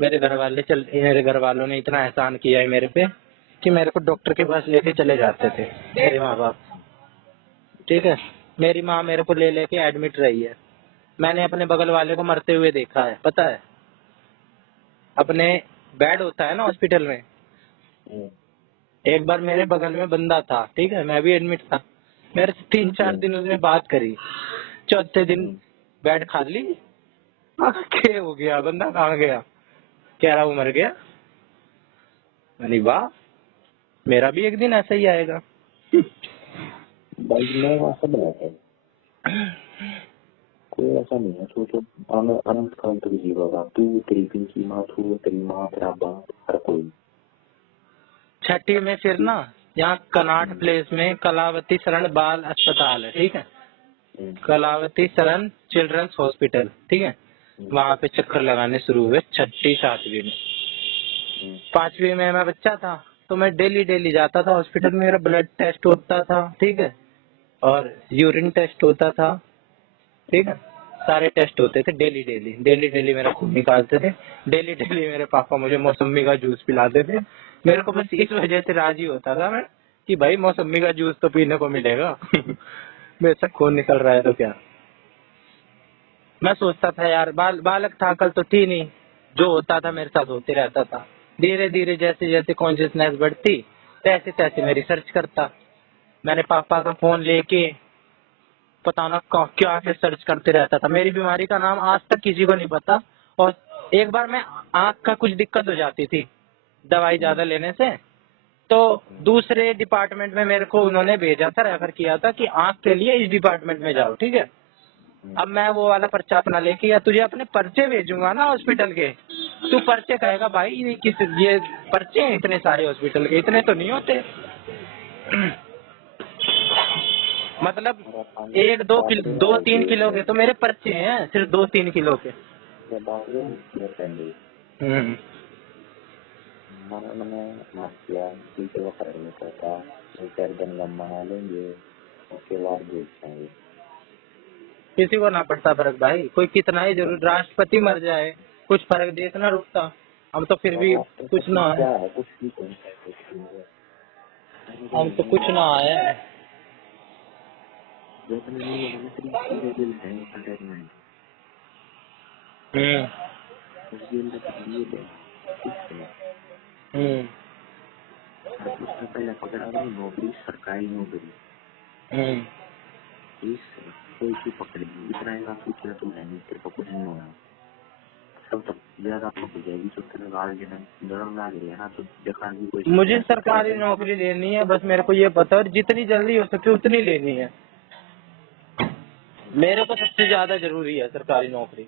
मेरे घर वालों ने इतना एहसान किया है मेरे पे कि मेरे को डॉक्टर के पास लेके चले जाते थे मेरे माँ बाप, ठीक है। मेरी माँ मेरे को ले लेके एडमिट रही है। मैंने अपने बगल वाले को मरते हुए देखा है, पता है। अपने बेड होता है ना हॉस्पिटल में, एक बार मेरे बगल में बंदा था, ठीक है, मैं भी एडमिट था। मेरे से 3-4 दिन उसने बात करी, चौथे दिन बेड खाली, क्या हो गया, बंदा कहाँ गया, कह रहा वो मर गया। मैंने वाह, मेरा भी एक दिन ऐसा ही आएगा। भाई मैं वहाँ सब रहता है, कोई ऐसा नहीं है। सोचो अनंत काल तक जीवेगा तू, तेरी पिंकी माँ, तू, तेरी माँ, तेरा बाप, हर कोई। छठी में फिर ना यहाँ कनाट प्लेस में कलावती शरण बाल अस्पताल है, ठीक है, कलावती शरण चिल्ड्रंस हॉस्पिटल, ठीक है। वहाँ पे चक्कर लगाने शुरू हुए छठी 7वीं में। 5वीं में मैं बच्चा था तो मैं डेली डेली जाता था हॉस्पिटल में, मेरा ब्लड टेस्ट होता था, ठीक है, और यूरिन टेस्ट होता था, ठीक है। सारे टेस्ट होते थे डेली डेली, डेली डेली मेरा खून निकालते थे, डेली डेली मेरे पापा मुझे मौसम्मी का जूस पिलाते थे। मेरे को बस इस वजह से राजी होता था मैं कि भाई मौसम्मी का जूस तो पीने को मिलेगा। मेरे से खून निकल रहा है तो क्या। मैं सोचता था यार, बालक था, अकल तो थी नहीं, जो होता था मेरे साथ होते रहता था। धीरे धीरे जैसे जैसे कॉन्शियसनेस बढ़ती, तैसे तैसे मैं रिसर्च करता। मैंने पापा का फोन लेके पता ना क्या क्या सर्च करते रहता था। मेरी बीमारी का नाम आज तक किसी को नहीं पता। और एक बार मैं आँख का कुछ दिक्कत हो जाती थी दवाई ज्यादा लेने से, तो दूसरे डिपार्टमेंट में मेरे को उन्होंने भेजा था, रेफर किया था कि आँख के लिए इस डिपार्टमेंट में जाओ, ठीक है। अब मैं वो वाला पर्चा अपना लेके, या तुझे अपने पर्चे भेजूंगा ना हॉस्पिटल के, तू पर्चे कहेगा भाई ये पर्चे हैं इतने सारे हॉस्पिटल के, इतने तो नहीं होते। मतलब 1-2-3 किलो के तो मेरे पर्चे हैं, सिर्फ 2-3 किलो के। हम्म। मैंने किया ठीक है, वो करने का 2-4 दिन मना लेंगे, उसके बाद देख जाएंगे। किसी को ना पड़ता फर्क भाई, कोई कितना ही जरूर राष्ट्रपति मर जाए, कुछ फर्क देश ना रुकता। हम तो फिर भी कुछ ना क्या है, है, कुछ भी नहीं है। हम तो कुछ ना आए। जो अपने नहीं होगा ना तेरी पूरे दिल है एंटरटेनमेंट, हम्म उस दिल का लिए दे ठीक है। हम्म और उसमें पहले पकड़ा नहीं नौकरी, सरकारी नौकरी, हम्म इस कोई की पकड़ेगी, इतना ही आप सोच रहे तो नहीं, तेरे को कुछ नहीं होना। सब तक ज्यादा पक जाएगी तो तेरे गाल के नरम ना गिरे ना, तो दिखाने की कोशिश मुझे कर सरकारी नौकरी लेनी है, बस मेरे को ये पता है, और जितनी जल्दी हो सके उतनी लेनी है। मेरे को सबसे ज्यादा जरूरी है सरकारी नौकरी।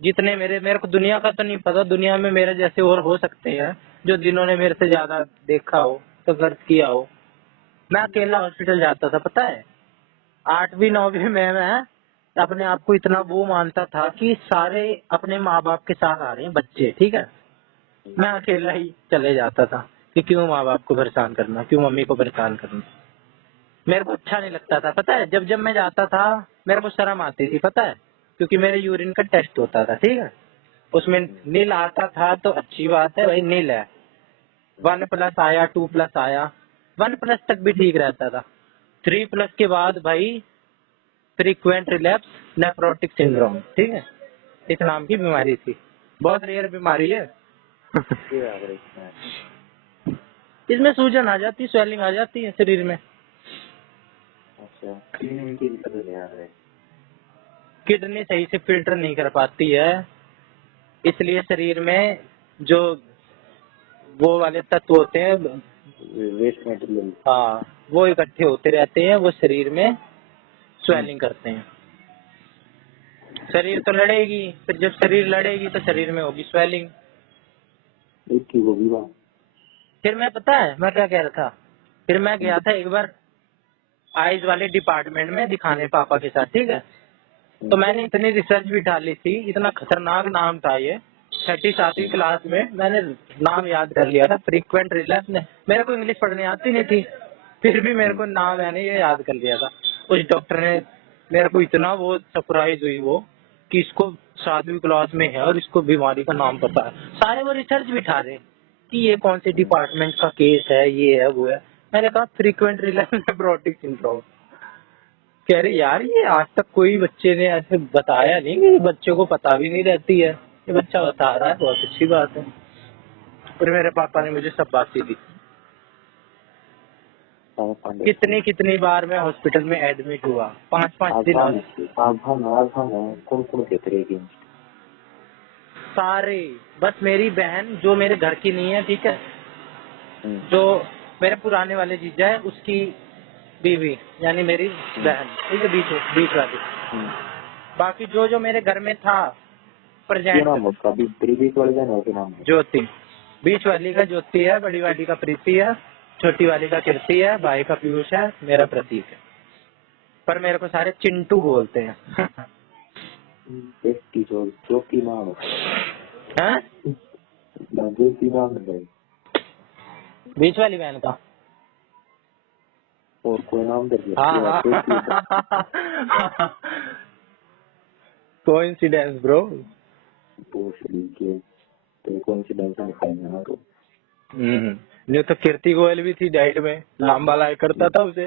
जितने मेरे को दुनिया का तो नहीं पता, दुनिया में मेरे जैसे और हो सकते हैं जो जिन्होंने मेरे से ज्यादा देखा हो, संघर्ष किया हो। मैं अकेला हॉस्पिटल जाता था, पता है। 8वीं 9वीं में मैं अपने आप को इतना वो मानता था कि सारे अपने माँ बाप के साथ आ रहे हैं बच्चे, ठीक है। मैं अकेला ही चले जाता था कि क्यों माँ बाप को परेशान करना, क्यों मम्मी को परेशान करना। मेरे को अच्छा नहीं लगता था, पता है। जब जब मैं जाता था मेरे को शर्म आती थी, पता है, क्योंकि मेरे यूरिन का टेस्ट होता था, ठीक है। उसमें नील आता था तो अच्छी बात है भाई, नील है। 1+ आया, 2+ आया, 1+ तक भी ठीक रहता था। 3+ के बाद भाई फ्रीक्वेंट रिलैप्स नेफ्रोटिक सिंड्रोम, ठीक है, इस नाम की बीमारी थी। बहुत रेयर बीमारी है। इसमें सूजन आ जाती, स्वेलिंग आ जाती है शरीर में। अच्छा, क्लीनिंग की दिक्कत है। किडनी सही से फिल्टर नहीं कर पाती है, इसलिए शरीर में जो वो वाले तत्व होते हैं, वेस्ट मटेरियल, हाँ, वो इकट्ठे होते रहते हैं, वो शरीर में स्वेलिंग करते हैं। शरीर तो लड़ेगी, फिर जब शरीर लड़ेगी तो शरीर में होगी स्वेलिंग। एक की वो भी बात फिर मैं पता है मैं क्या कह रहा था, फिर मैं गया था एक बार आइज वाले डिपार्टमेंट में दिखाने पापा के साथ, ठीक है। तो मैंने इतनी रिसर्च भी डाली थी, इतना खतरनाक नाम था ये। 37वीं क्लास में मैंने नाम याद कर लिया था, फ्रीक्वेंट रिलैप्स। मेरे को इंग्लिश पढ़ने आती नहीं थी, फिर भी मेरे को नाम मैंने ये याद कर लिया था। उस डॉक्टर ने मेरे को इतना वो सरप्राइज हुई वो कि इसको 7वीं क्लास में है और इसको बीमारी का नाम पता है। सारे वो रिसर्च बिठा रहे कि ये कौन से डिपार्टमेंट का केस है, ये है वो है। मैंने कहा फ्रीक्वेंट रिलैप्स नेफ्रोटिक सिंड्रोम। कह रहे यार ये आज तक कोई बच्चे ने ऐसे बताया नहीं, कि बच्चों को पता भी नहीं रहती है, ये बच्चा बता रहा है, बहुत अच्छी बात है। फिर मेरे पापा ने मुझे सब बात दी। कितनी कितनी बार मैं हॉस्पिटल में एडमिट हुआ, 5-5 दिन। कौन कौन कहते रहेगी? सारे, बस मेरी बहन जो मेरे घर की नहीं है, ठीक है, जो मेरे पुराने वाले जीजा है उसकी बीवी, यानी मेरी बहन, ठीक है, बीच वाली। बाकी जो जो मेरे घर में था प्रेजेंट। ज्योति, बीच वाली का ज्योति है, बड़ी वाली का प्रीति है, छोटी वाली का कीर्ति है, भाई का पीयूष है, मेरा प्रतीक है। पर मेरे को सारे चिंटू बोलते हैं। ज्योति नाम हैं? ज्योति नाम है बीच वाली बहन का और कोई नाम दे दिया? हाँ। Coincidence bro. कोइंसिडेंस ना तो जो तो कीर्ति गोयल भी थी डाइट में, लंबा लाया करता था उसे।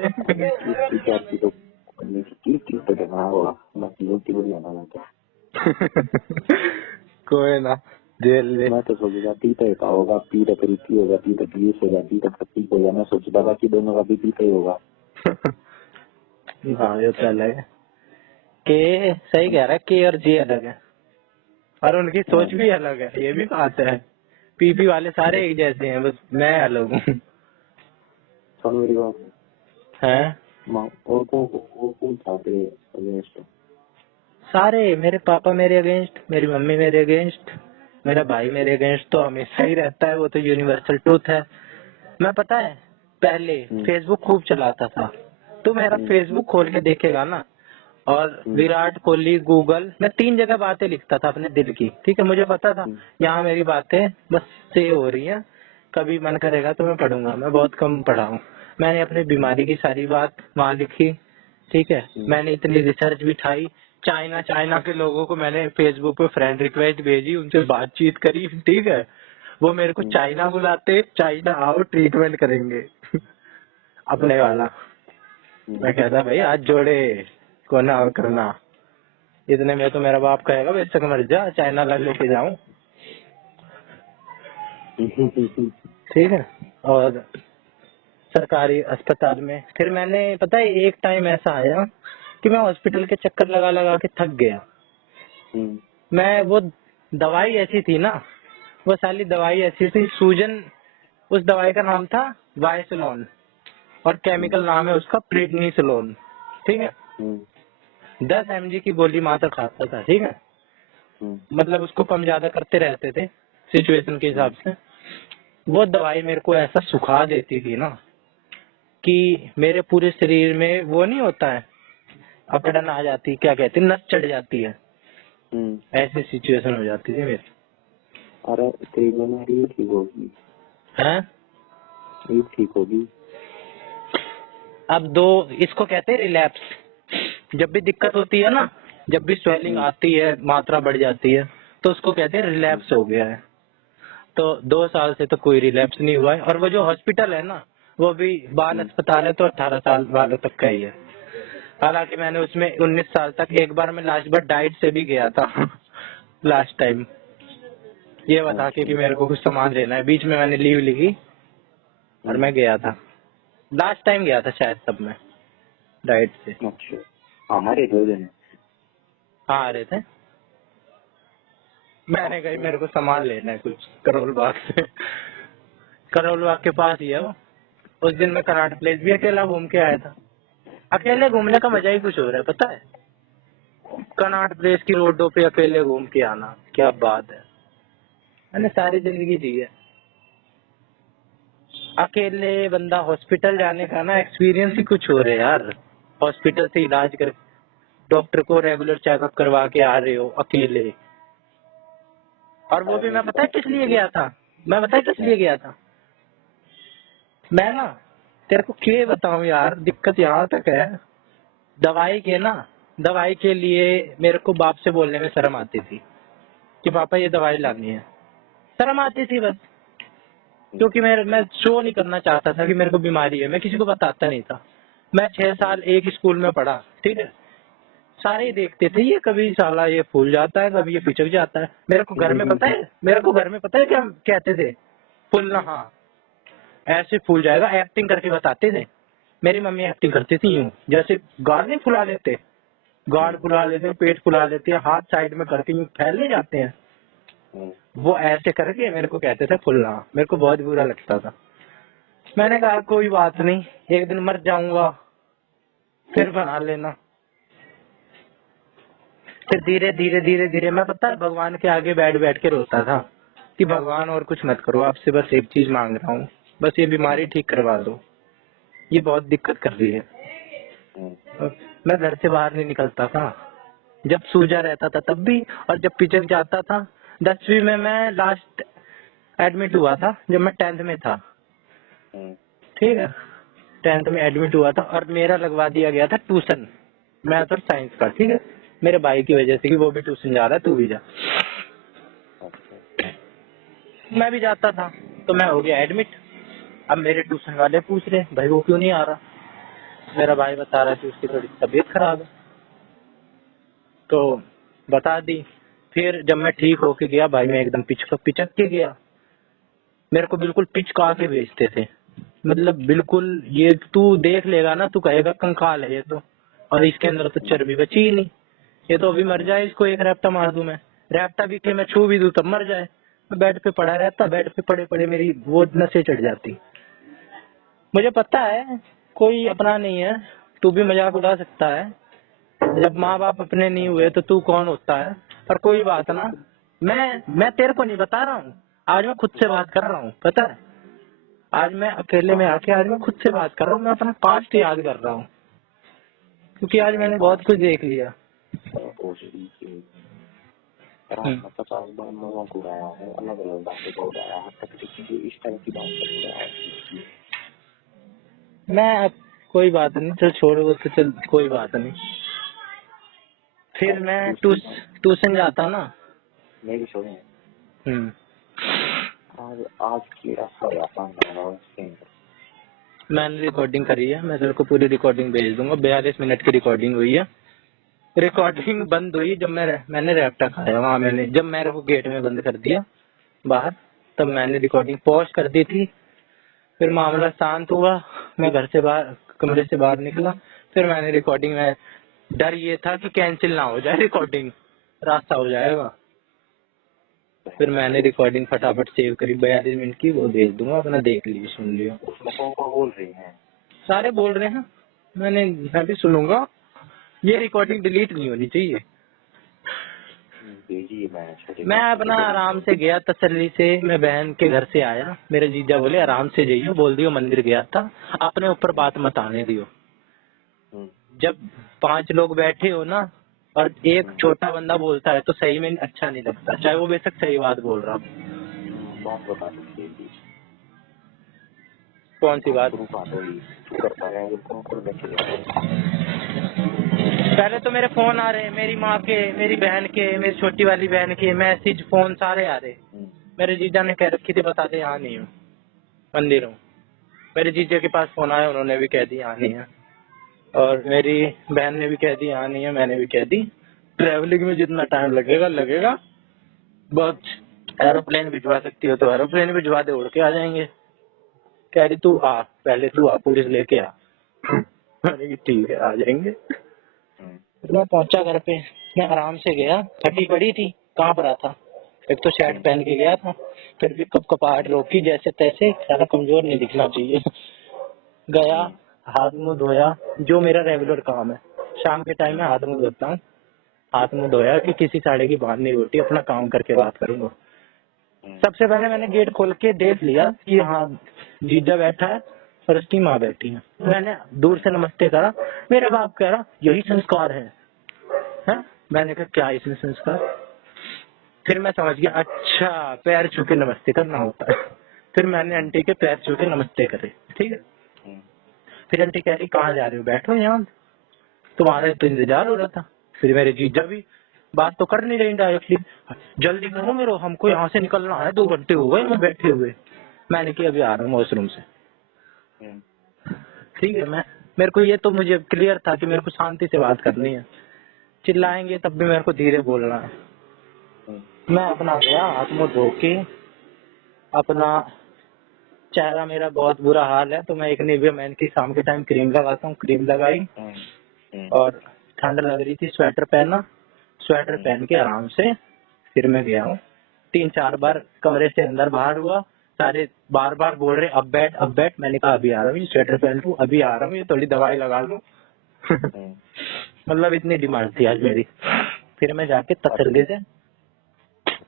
कोई ना, जेल ले। मैं तो सोचता पीता का होगा, पीता प्रीति होगा, पीता पीयूष होगा, पीता प्रतीक होगा। मैं सोचता था कि दोनों का भी पीता ही होगा। हाँ ये तो अलग है, के सही कह रहा है, के और जी अलग है और उनकी सोच भी अलग है, ये भी बात है। पीपी वाले सारे एक जैसे हैं, बस मैं अलग हूँ। सुन मेरी बात है, और कौन था तेरे अगेंस्ट? सारे, मेरे पापा मेरे अगेंस्ट, मेरी मम्मी मेरे अगेंस्ट, मेरा भाई मेरे अगेंस्ट तो हमेशा ही रहता है, वो तो यूनिवर्सल ट्रूथ है। मैं पता है पहले फेसबुक खूब चलाता था, तो मेरा फेसबुक खोल के देखेगा ना, और विराट कोहली गूगल, मैं 3 जगह बातें लिखता था अपने दिल की, ठीक है। मुझे पता था यहाँ मेरी बातें बस सेव हो रही हैं, कभी मन करेगा तो मैं पढ़ूंगा। मैं बहुत कम पढ़ा हूँ। मैंने अपनी बीमारी की सारी बात वहाँ लिखी, ठीक है। मैंने इतनी रिसर्च भी उठाई, चाइना के लोगों को मैंने फेसबुक पे फ्रेंड रिक्वेस्ट भेजी, उनसे बातचीत करी, ठीक है। वो मेरे को चाइना बुलाते, चाइना आओ ट्रीटमेंट करेंगे। अपने वाला। मैं कहता भाई आज जोड़े को ना और करना, इतने में तो मेरा बाप कहेगा बेशक मर जा, चाइना ला लेके जाऊं, ठीक है। और सरकारी अस्पताल में फिर मैंने, पता है एक टाइम ऐसा आया कि मैं हॉस्पिटल के चक्कर लगा लगा के थक गया। मैं वो दवाई ऐसी थी ना, वो साली दवाई ऐसी थी, सूजन, उस दवाई का नाम था वायसलोन और केमिकल नाम है उसका प्रेडनिसोलोन, ठीक है। 10 mg की गोली मात्र खाता था, ठीक है। मतलब उसको कम ज्यादा करते रहते थे सिचुएशन के हिसाब से। वो दवाई मेरे को ऐसा सुखा देती थी ना कि मेरे पूरे शरीर में वो नहीं होता है, अकड़न आ जाती, क्या कहते हैं, नस चढ़ जाती है, ऐसी सिचुएशन हो जाती थी मेरी। अरे तेरी बीमारी ठीक होगी, हैं? ये ठीक होगी। अब इसको कहते हैं रिलैप्स। जब भी दिक्कत होती है ना, जब भी स्वेलिंग आती है, मात्रा बढ़ जाती है, तो उसको कहते हैं रिलैप्स हो गया है। तो 2 साल से तो कोई रिलैप्स नहीं हुआ है। और वो जो हॉस्पिटल है ना, वो भी बाल अस्पताल है, तो 18 साल वालों तक का ही है। हालांकि मैंने उसमें 19 साल तक, एक बार मैं लास्ट बार डाइट से भी गया था लास्ट टाइम, ये बता के कि मेरे को कुछ सामान लेना है। बीच में मैंने लीव लिखी और मैं गया था, लास्ट टाइम गया था शायद तब मैं डाइट से। अच्छा, हमारे 2 दिन हाँ आ रहे थे, मैंने कही मेरे को सामान लेना है कुछ करोल बाग से। करोल बाग के पास ही है वो। उस दिन मैं कराट प्लेस भी अकेला घूम के आया था। अकेले घूमने का मजा ही कुछ हो रहा है, पता है। कनाट प्लेस की रोडों पे अकेले घूम के आना, क्या बात है। मैंने सारी जिंदगी जी है। अकेले बंदा हॉस्पिटल जाने का ना एक्सपीरियंस ही कुछ और है यार। हॉस्पिटल से इलाज कर, डॉक्टर को रेगुलर चेकअप करवा के आ रहे हो अकेले। और वो भी मैं पता है किस लिए गया था, मैं पता है किस लिए गया था। मैं ना तेरे को क्या बताऊं यार, दिक्कत यहाँ तक है। दवाई के लिए मेरे को बाप से बोलने में शर्म आती थी कि पापा ये दवाई लानी है, शर्म आती थी बस। क्योंकि मैं शो नहीं करना चाहता था कि मेरे को बीमारी है, मैं किसी को बताता नहीं था। मैं 6 साल एक स्कूल में पढ़ा, ठीक है। सारे ही देखते थे ये कभी साला ये फूल जाता है, कभी ये पिचक जाता है। मेरे को घर में पता है क्या कहते थे, फूलना, हाँ ऐसे फूल जाएगा, एक्टिंग करके बताते थे। मेरी मम्मी एक्टिंग करती थी यूं, जैसे गार्ड नहीं फुला लेते, गार्ड फुला लेते, पेट फुला लेते हैं, हाथ साइड में करके यूं फैलने जाते हैं, वो ऐसे करके मेरे को कहते थे फुलना। मेरे को बहुत बुरा लगता था। मैंने कहा कोई बात नहीं, एक दिन मर जाऊंगा फिर बना लेना। फिर धीरे धीरे मैं पता है भगवान के आगे बैठ बैठ के रोता था कि भगवान और कुछ मत करो, आपसे बस एक चीज मांग रहा हूँ, बस ये बीमारी ठीक करवा दो, ये बहुत दिक्कत कर रही है। मैं घर से बाहर नहीं निकलता था, जब सूजा रहता था तब भी, और जब पिचक जाता था। 10वीं में मैं लास्ट एडमिट हुआ था, जब मैं 10th में था, ठीक है। 10th में एडमिट हुआ था और मेरा लगवा दिया गया था ट्यूशन, मैथ और साइंस का, ठीक है। मेरे भाई की वजह से कि वो भी ट्यूशन जा रहा है, तू भी जा। मैं भी जाता था, तो मैं हो गया एडमिट। अब मेरे ट्यूशन वाले पूछ रहे भाई वो क्यों नहीं आ रहा। मेरा भाई बता रहा है कि उसकी थोड़ी तबीयत खराब है, तो बता दी। फिर जब मैं ठीक होके गया भाई, मैं एकदम पिचक के गया। मेरे को बिल्कुल पिचका के भेजते थे, मतलब बिल्कुल, ये तू देख लेगा ना तू कहेगा कंकाल है ये तो, और इसके अंदर तो चर्बी बची ही नहीं, ये तो अभी मर जाए, इसको एक रैप्टा मार दूं मैं, रैप्टा भी के मैं छू भी दूं तब मर जाए। मैं बेड पे पड़ा रहता, बेड पे पड़े पड़े मेरी वो नसें चढ़ जाती। मुझे पता है कोई अपना नहीं है, तू भी मजाक उड़ा सकता है, जब माँ बाप अपने नहीं हुए तो तू कौन होता है। पर कोई बात ना, मैं तेरे को नहीं बता रहा हूँ, आज मैं खुद से बात कर रहा हूँ, पता है। आज मैं अकेले में आके आज मैं खुद से बात कर रहा हूँ, मैं अपना पास्ट याद कर रहा हूँ, क्योंकि आज मैंने बहुत कुछ देख लिया। रात 50 बार लोगों को उड़ाया है, अलग अलग बातों को उड़ाया है, तक इस टाइप की बात करते हैं। मैं अब कोई बात नहीं, चल छोड़ वो तो, चल कोई बात नहीं। फिर मैं ट्यूशन जाता ना, मेरी छोड़े आज की मैंने रिकॉर्डिंग करी है, मैं तेरे को पूरी रिकॉर्डिंग भेज दूंगा। 42 मिनट की रिकॉर्डिंग हुई है। रिकॉर्डिंग बंद हुई जब मैंने रैप्टा खाया वहाँ, मैंने जब मेरे को गेट में बंद कर दिया बाहर, तब मैंने रिकॉर्डिंग पॉज कर दी थी। फिर मामला शांत हुआ, मैं घर से बाहर, कमरे से बाहर निकला, फिर मैंने रिकॉर्डिंग में, डर ये था कि कैंसिल ना हो जाए रिकॉर्डिंग, रास्ता हो जाएगा। फिर मैंने रिकॉर्डिंग फटाफट सेव करी 42 मिनट की, वो भेज दूंगा, अपना देख लियो, सुन लियो। बोल रही हैं, सारे बोल रहे हैं, मैं भी सुनूंगा। ये रिकॉर्डिंग डिलीट नहीं होनी चाहिए। मैं अपना आराम से गया तसल्ली से, मैं बहन के घर से आया, मेरे जीजा बोले आराम से जाइयो, बोल दियो मंदिर गया था, अपने ऊपर बात मत आने दियो। जब 5 लोग बैठे हो ना और एक छोटा बंदा बोलता है तो सही में अच्छा नहीं लगता, चाहे वो बेशक सही बात बोल रहा हो। बात बता सकती है। कौन सी बात? पहले तो मेरे फोन आ रहे, मेरी माँ के, मेरी बहन के, मेरी छोटी वाली बहन के मैसेज, फोन सारे आ रहे। मेरे जीजा ने कह रखी थी बता दे यहाँ नहीं हूँ, मंदिर हूँ। मेरे जीजा के पास फोन आया, उन्होंने भी कह दी यहाँ नहीं है, और मेरी बहन ने भी कह दी यहाँ नहीं है, मैंने भी कह दी। ट्रेवलिंग में जितना टाइम लगेगा, बहुत एरोप्लेन भिजवा सकती हो तो एरोप्लेन भिजवा दे, उड़ के आ जाएंगे। कह रही तू आ, पहले तू आ, पुलिस लेके आ। मैंने कहा ठीक है आ जाएंगे। मैं पहुंचा घर पे, मैं आराम से गया, थकी पड़ी थी, कांप रहा था, एक तो शर्ट पहन के गया था, फिर भी कपकपाहट रोकी जैसे तैसे, ज़्यादा कमजोर नहीं दिखना चाहिए। गया, हाथ मुंह धोया, जो मेरा रेगुलर काम है, शाम के टाइम में हाथ मुंह धोता हूँ। हाथ मुंह धोया कि किसी साड़े की बात नहीं रोटी, अपना काम करके बात करूंगा। सबसे पहले मैंने गेट खोल के देख लिया कि हाँ जीजा बैठा है और उसकी माँ बैठी है। मैंने दूर से नमस्ते करा। मेरा बाप कह रहा यही संस्कार है? मैंने कहा क्या इसमें संस्कार? फिर मैं समझ गया, अच्छा पैर छू के नमस्ते करना होता है। फिर मैंने आंटी के पैर छू के नमस्ते करे, ठीक है। फिर आंटी कह रही कहाँ जा रहे हो? बैठो यहाँ, तुम्हारे तो इंतजार हो रहा था। फिर मेरे जीजा भी बात तो कर नहीं रही डायरेक्टली, जल्दी करो मेरे, हमको यहाँ से निकलना है, 2 घंटे हो गए मैं बैठे हुए। मैंने कहा अभी आ रहा हूँ वॉशरूम से। ठीक है, मेरे को ये तो मुझे क्लियर था कि मेरे को शांति से बात करनी है, चिल्लाएंगे तब भी मेरे को धीरे बोलना है। मैं अपना गया, हाथ मुंह धो के, अपना चेहरा मेरा बहुत बुरा हाल है तो मैं एक निविया मैन की शाम के टाइम क्रीम लगाता हूँ, क्रीम लगाई और ठंड लग रही थी, स्वेटर पहना, स्वेटर पहन के आराम से फिर मैं गया हूँ। 3-4 बार कमरे से अंदर बाहर हुआ, सारे बार बार बोल रहे अब बैठ अब बैठ। मैंने कहा अभी आ रहा हूँ, स्वेटर पहन लूँ, अभी आ रहा हूँ, थोड़ी दवाई लगा लूँ। मतलब इतनी डिमांड थी आज मेरी। फिर मैं जाके तसल्ली से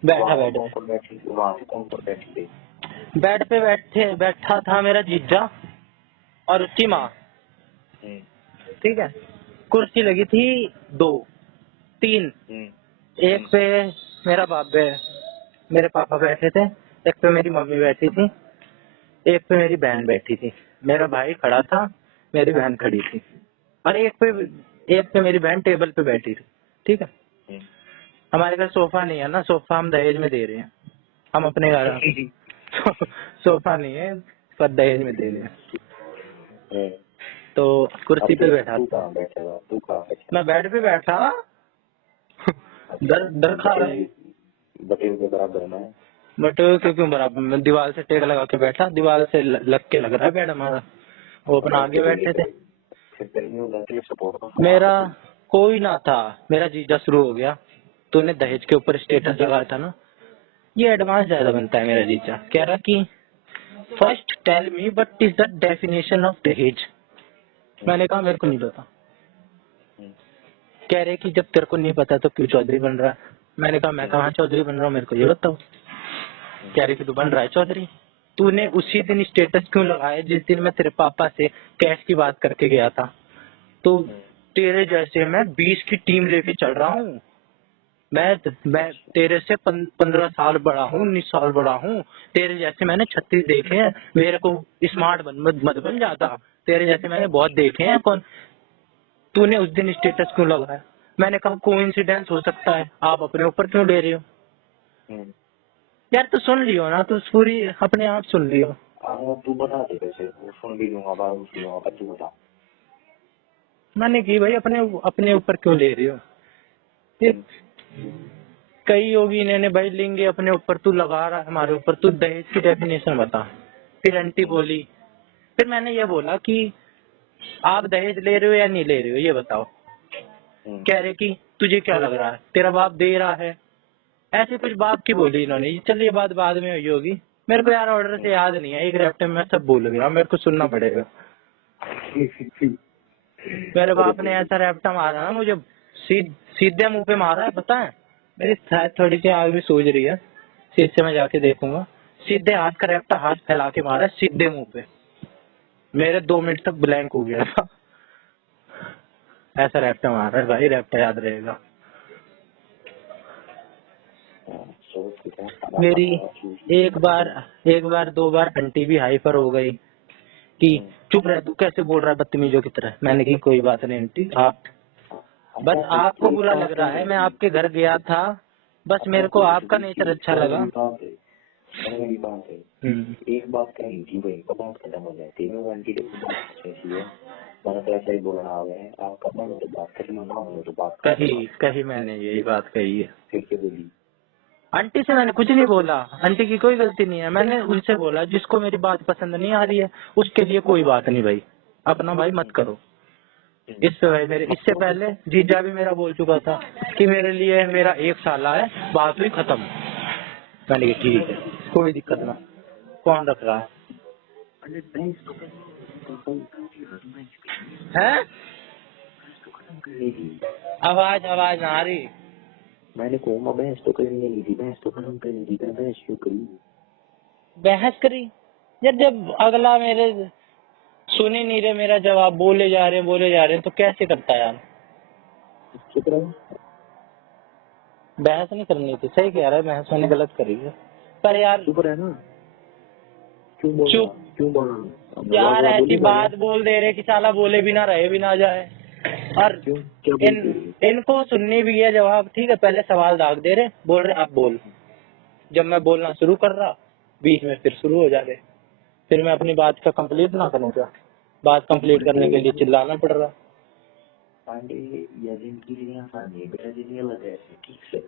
बैठा बेड पे बैठा था मेरा जीजा और उसकी माँ, ठीक है। कुर्सी लगी थी 2-3, एक पे मेरा मेरे पापा बैठे थे, एक पे मेरी मम्मी बैठी थी, एक पे मेरी बहन बैठी थी, मेरा भाई खड़ा था, मेरी बहन खड़ी थी और एक पे मेरी बहन टेबल पे बैठी थी, ठीक है। हमारे घर सोफा नहीं है ना, सोफा हम दहेज में दे रहे हैं, हम अपने घर सोफा नहीं है पर दहेज में दे रहे हैं। तो कुर्सी पे बैठा था, मैं बेड पे बैठा, डर खा रहा है। बटे के बराबर में, बटे के क्यों बराबर में? दीवार से टेक लगा के बैठा, दीवार से लग के लग रहा है बेड हमारा। वो अपना आगे बैठे थे, मेरा कोई ना था, मेरा जीजा शुरू हो गया। तूने दहेज के ऊपर स्टेटस लगाया था ना, ये एडवांस ज्यादा बनता है मेरा जीजा। कह रहा कि first tell me what is the definition of दहेज। मैंने कहा मेरे को नहीं पता। कह रहे कि जब तेरे को नहीं पता तो क्यों चौधरी बन रहा है? मैंने कहा मैं कहाँ चौधरी बन रहा हूँ, मेरे को ये बताओ। कह रहे कि तू बन रहा है चौधरी। तूने उसी दिन स्टेटस क्यों लगाया जिस दिन मैं तेरे पापा से कैश की बात करके गया था? तो तेरे जैसे मैं 20 की टीम लेके चल रहा हूँ, मैं तेरे से 15 साल बड़ा हूँ, 19 साल बड़ा हूँ। तेरे जैसे मैंने 36 देखे हैं, मेरे को स्मार्ट मत बन जाता। तेरे जैसे मैंने बहुत देखे हैं। कौन? तूने उस दिन स्टेटस क्यों लगाया? मैंने कहा कोइंसिडेंस हो सकता है, आप अपने ऊपर क्यों ले रहे हो? यार तू सुन लियो ना, तू पूरी अपने आप सुन लियो। तू बता दे कैसे, वो सुन भी लूंगा, बात सुन लूंगा, तू बता। मैंने की भाई अपने ऊपर क्यों ले रही हो? कई होगी इन्होंने भाई लेंगे अपने ऊपर, तू लगा रहा है हमारे ऊपर, तू दहेज की डेफिनेशन बता। फिर आंटी बोली, फिर मैंने ये बोला कि आप दहेज ले रहे हो या नहीं ले रहे हो ये बताओ। कह रहे कि तुझे क्या लग रहा है, तेरा बाप दे रहा है, ऐसे कुछ बाप की बोली इन्होंने। चल ये बात बाद में हुई होगी, मेरे को यार ऑर्डर से याद नहीं है, एक रैप्टे में सब भूल गया, मेरे को सुनना पड़ेगा। मेरे बाप ने ऐसा रैप्टा मारा ना मुझे, सीधे मुंह पे मारा है, पता है। मेरी थोड़ी सी आग भी सूझ रही है, शीशे में जाके देखूंगा। सीधे हाथ का रैप्टा हाथ फैला के मारा सीधे मुंह पे, मेरे 2 मिनट तक ब्लैंक हो गया था। ऐसा रैप्टा मारा है भाई, रैप्टा याद रहेगा। मेरी एक बार 2 बार आंटी भी हाइपर हो गई कि चुप रह, तू कैसे बोल रहा है बदतमीजों की तरह। मैंने की कोई बात नहीं आंटी, आप बस आपको बुरा लग रहा है, मैं आपके घर गया था, बस मेरे को आपका नेचर अच्छा लगा। एक बात कही थी भाई, बात खत्म हो जाती है। आंटी मैंने तो ऐसा ही बोलना आ गए, आपका मन तो बात करी, ना तो बात कही मैंने यही बात कही है। फिर क्या बोली? आंटी से मैंने कुछ नहीं बोला, आंटी की कोई गलती नहीं है। मैंने उनसे बोला जिसको मेरी बात पसंद नहीं आ रही है उसके लिए कोई बात नहीं भाई, अपना भाई मत करो। इससे भाई मेरे इससे पहले जीजा भी मेरा बोल चुका था कि मेरे लिए मेरा 1 साल है, बात हुई खत्म। मैंने कहा ठीक है, कोई दिक्कत ना। कौन रख रहा है? आवाज आ रही, मैंने कहूँगा बहस तो करनी नहीं थी, बहस तो खत्म करनी थी, फिर बहस क्यों करी? बहस करी यार, जब अगला मेरे सुन ही नहीं रहे मेरा जवाब, बोले जा रहे हैं, तो कैसे करता यार? चुप रहो। बहस नहीं करनी थी, सही कह रहा है, बहस मैंने गलत करी है, पर यार चुप रहना। क्यों बोल चुप क्यों बोलना? यार, ऐसी बोली बात बोल दे रहे कि साला बोले भी ना रहे भी ना जाए। और क्यों? क्या इन बोलते? इनको सुननी भी है जवाब, ठीक है, पहले सवाल दाग दे रहे, बोल रहे अब बोल। जब मैं बोलना शुरू कर रहा, बीच में फिर शुरू हो जा रहे, फिर मैं अपनी बात का कंप्लीट ना करूँ क्या? बात कंप्लीट करने के लिए चिल्लाना पड़ रहा। पांडे या जिनकी दुनिया आसानी है, बेटा जिंदगी अलग है, ठीक से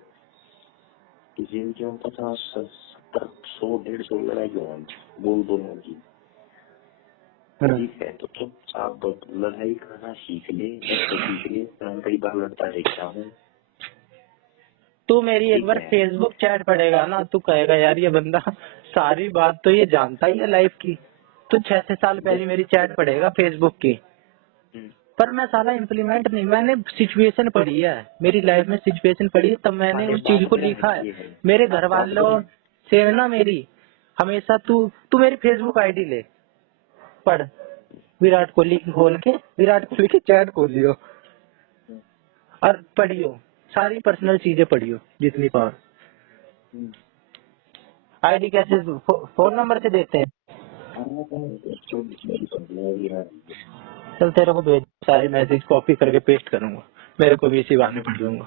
जिनकी हम 50 70 100 150 लड़ाई बोल की, ठीक है, तो चुपचाप लड़ाई करना सीख ले, सीख ले। मैं कई बार लड़ता देखता हूँ। तू मेरी एक बार फेसबुक चैट पढ़ेगा ना, तू कहेगा यार ये बंदा सारी बात तो ये जानता ही है लाइफ की। तू 6 साल पहले मेरी चैट पढ़ेगा फेसबुक की, पर मैं साला इम्प्लीमेंट नहीं, मैंने सिचुएशन पढ़ी है, मेरी लाइफ में सिचुएशन पढ़ी है, तब मैंने उस चीज को लिखा है। मेरे घर वालों से ना मेरी हमेशा तू मेरी फेसबुक आईडी ले, पढ़, विराट कोहली की खोल के, विराट कोहली की चैट खोलियो और पढ़ियो, सारी पर्सनल चीजें पढ़ियो जितनी पावर। आईडी कैसे फोन नंबर से देते हैं? चल तेरे को भेज, सारे मैसेज कॉपी करके पेस्ट करूंगा, मेरे को भी इसी बहाने पढ़ लूंगा।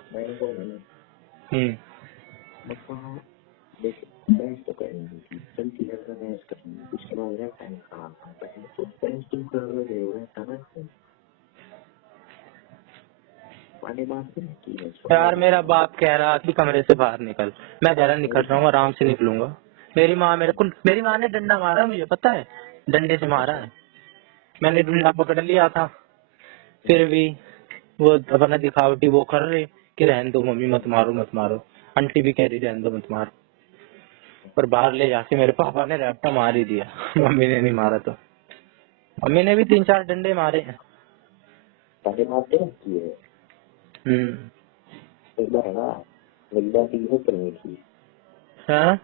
बहस तो करेंगे, चलती है तो बहस करेंगे, उसके बाद टाइम खराब होता है, तो बहस तुम कर रहे हो ना। वाली बात नहीं की है। यार मेरा बाप कह रहा कि कमरे से बाहर निकल, मैं घर निकल रहा हूँ, आराम से निकलूंगा। मेरी माँ ने डंडा मारा, मुझे पता है, डंडे से मारा है, मैंने डंडा पकड़ लिया था, फिर भी वो अपना दिखावटी वो कर रहे कि रहने दो मम्मी, मत मारो मत मारो, आंटी भी कह रही रहने दो मत मारो, पर बाहर ले जाके मेरे पापा ने रैप्टा मार ही दिया। मम्मी ने नहीं मारा, तो मम्मी ने भी 3-4 डंडे मारे हैं। एक बार है ना, मेरी दादी की करनी थी, हाँ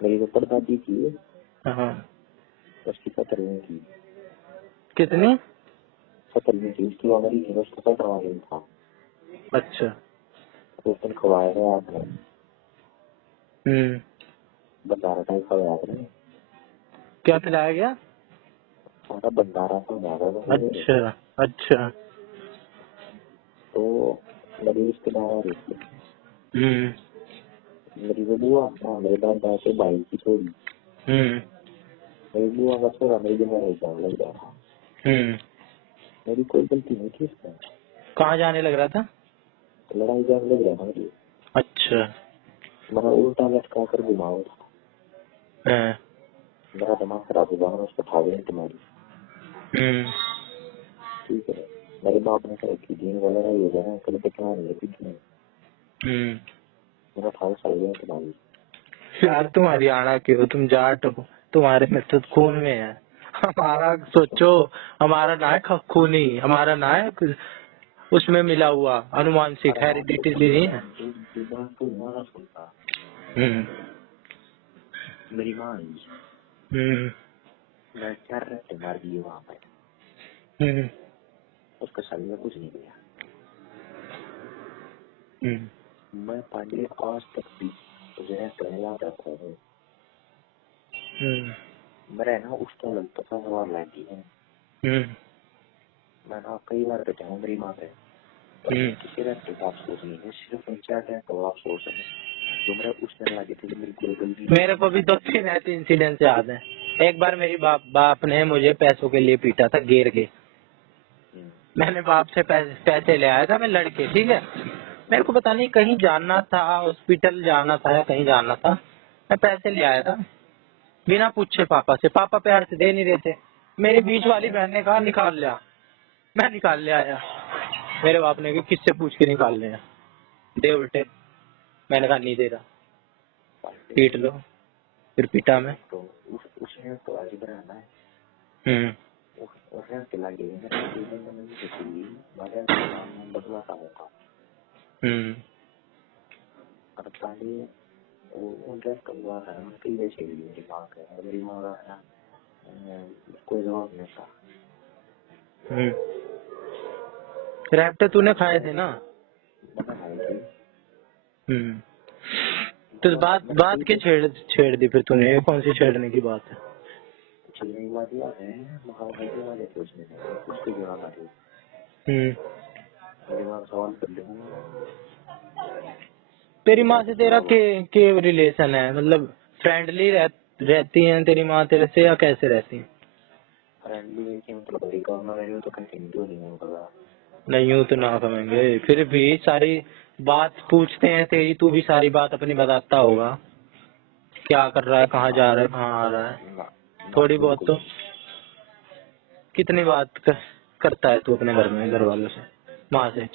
मेरी जो परदादी थी हाँ, उसकी 17वीं थी, कितनी? 17वीं थी उसकी, हमारी उसका 17वां दिन था। अच्छा। उस दिन खवाया था आपने, भंडारा टाइप खवाया था। क्या खिलाया गया? सारा भंडारा खवाया था। अच्छा अच्छा। तो मेरी रिश्तेदार आ रही थी, मेरी वो बुआ, मेरे दादा के भाई की छोरी, मेरी बुआ का छोरा मेरी जगह जाने लग रहा था। मेरी कोई गलती नहीं थी इसमें। कहाँ जाने लग रहा था? लड़ाई जाने लग रहा था मेरी। अच्छा। मैंने उल्टा लटका कर घुमाओ था, मेरा दिमाग खराब हुआ, मैंने उसको उठा दिया तुम्हारी। ठीक है, मेरे बाप ने कहा कि दिन वाला लड़ाई हो जाए कल पिटना नहीं है, पिटना। मैंने उठा साल दिया तुम्हारी। यार तुम हरियाणा के हो, तुम जाट हो, तुम्हारे में तो खून में है, हमारा सोचो, हमारा ना है खूनी, हमारा ना है उसमें मिला हुआ अनुवांशिक, हेरिडिटी नहीं है। मेरी माँ आई, मैं 4 रट्टे मार दिए वहाँ पे, उसका शरीर में कुछ नहीं गया। मैं पांडे आज तक भी तुझे पहला जाता हूँ, मेरा ना उसका लगता था सवाल लाती है। मैं ना कई बार कहता हूँ मेरी माँ पे, किसी रट्टे का अफसोस नहीं है, सिर्फ 4 रट्टे का अफसोस है जो मेरे उस दिन लगे थे, मेरी कोई गलती। मेरे को भी 2-3 ऐसे इंसिडेंट याद है। एक बार मेरी बाप ने मुझे पैसों के लिए पीटा था, घेर के। मैंने बाप से पैसे ले आया था, मैं लड़के, ठीक है, मेरे को पता नहीं कहीं जाना था, हॉस्पिटल जाना था या कहीं जाना था, मैं पैसे ले आया था बिना पूछे पापा से, पापा प्यार से दे नहीं रहे थे। मेरी बीच वाली बहन ने कहा निकाल लिया, मैं निकाल ले आया, मेरे बाप ने कहा किससे पूछ के निकाल लिया, दे उल्टे, मैंने कहा नहीं दे रहा, पीट लो, फिर पीटा मैं। तो उसने तो आज बनाना है, उसने चला गया, बदला का होगा। करता ही वो ड्रेस करवा रहा है कई वैसे ही दिमाग है मेरी माँ का है ना कोई जवाब नहीं था। रैप्टर तूने खाए थे ना? बता खाई थी तो बात के छेड़ दी फिर तूने, ये कौन सी छेड़ने की बात है? छेड़ने की बात यह है महाभारत वाले पूछने थे उसके जवाब आ रही मेरे माँ सवाल कर ले। तेरी माँ से तेरा के रिलेशन है, मतलब फ्रेंडली रहती हैं तेरी माँ तेरे से या कैसे रहती है? फ्रेंडली कि मतलब बड़ी कॉर्नर है तो कंटिन्यू नहीं हो पता। नहीं यूँ तो ना कमेंगे, फिर भी सारी बात पूछते हैं तेरी, तू भी सारी बात अपनी बताता होगा, क्या कर रहा है, कहाँ जा रहा है, कहाँ आ रहा है, ना थोड़ी बहुत तो। कितनी बात करता है तू अपने घर में घर वालों से, माँ से?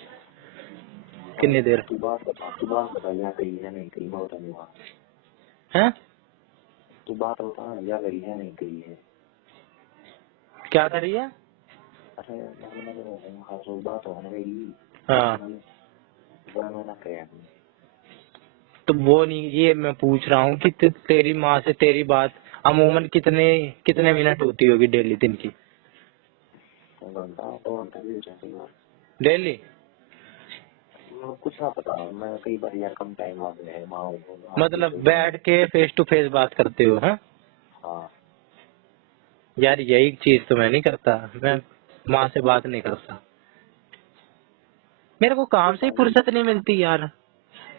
कितनी देर? तू बात बता या कही है नहीं कही मैं बताऊंगा। हैं? तू बात बता या कही है नहीं कही है। क्या करी है? अरे मतलब हाँ जो बात हो ना मेरी हाँ वो ना कहे तो वो नहीं, ये मैं पूछ रहा हूँ कि तेरी माँ से तेरी बात अमूमन कितने कितने मिनट होती होगी डेली, दिन की? घंटा 2 घंटा भी हो जाएगा डेली? कुछ ना पता मैं कई बार यार कम टाइम आ गया है माँ मतलब बैठ के फेस टू फेस बात करते हो? हाँ हाँ यार यही चीज तो मैं नहीं करता, मैं माँ से बात नहीं करता, मेरे को काम से ही फुर्सत नहीं मिलती यार।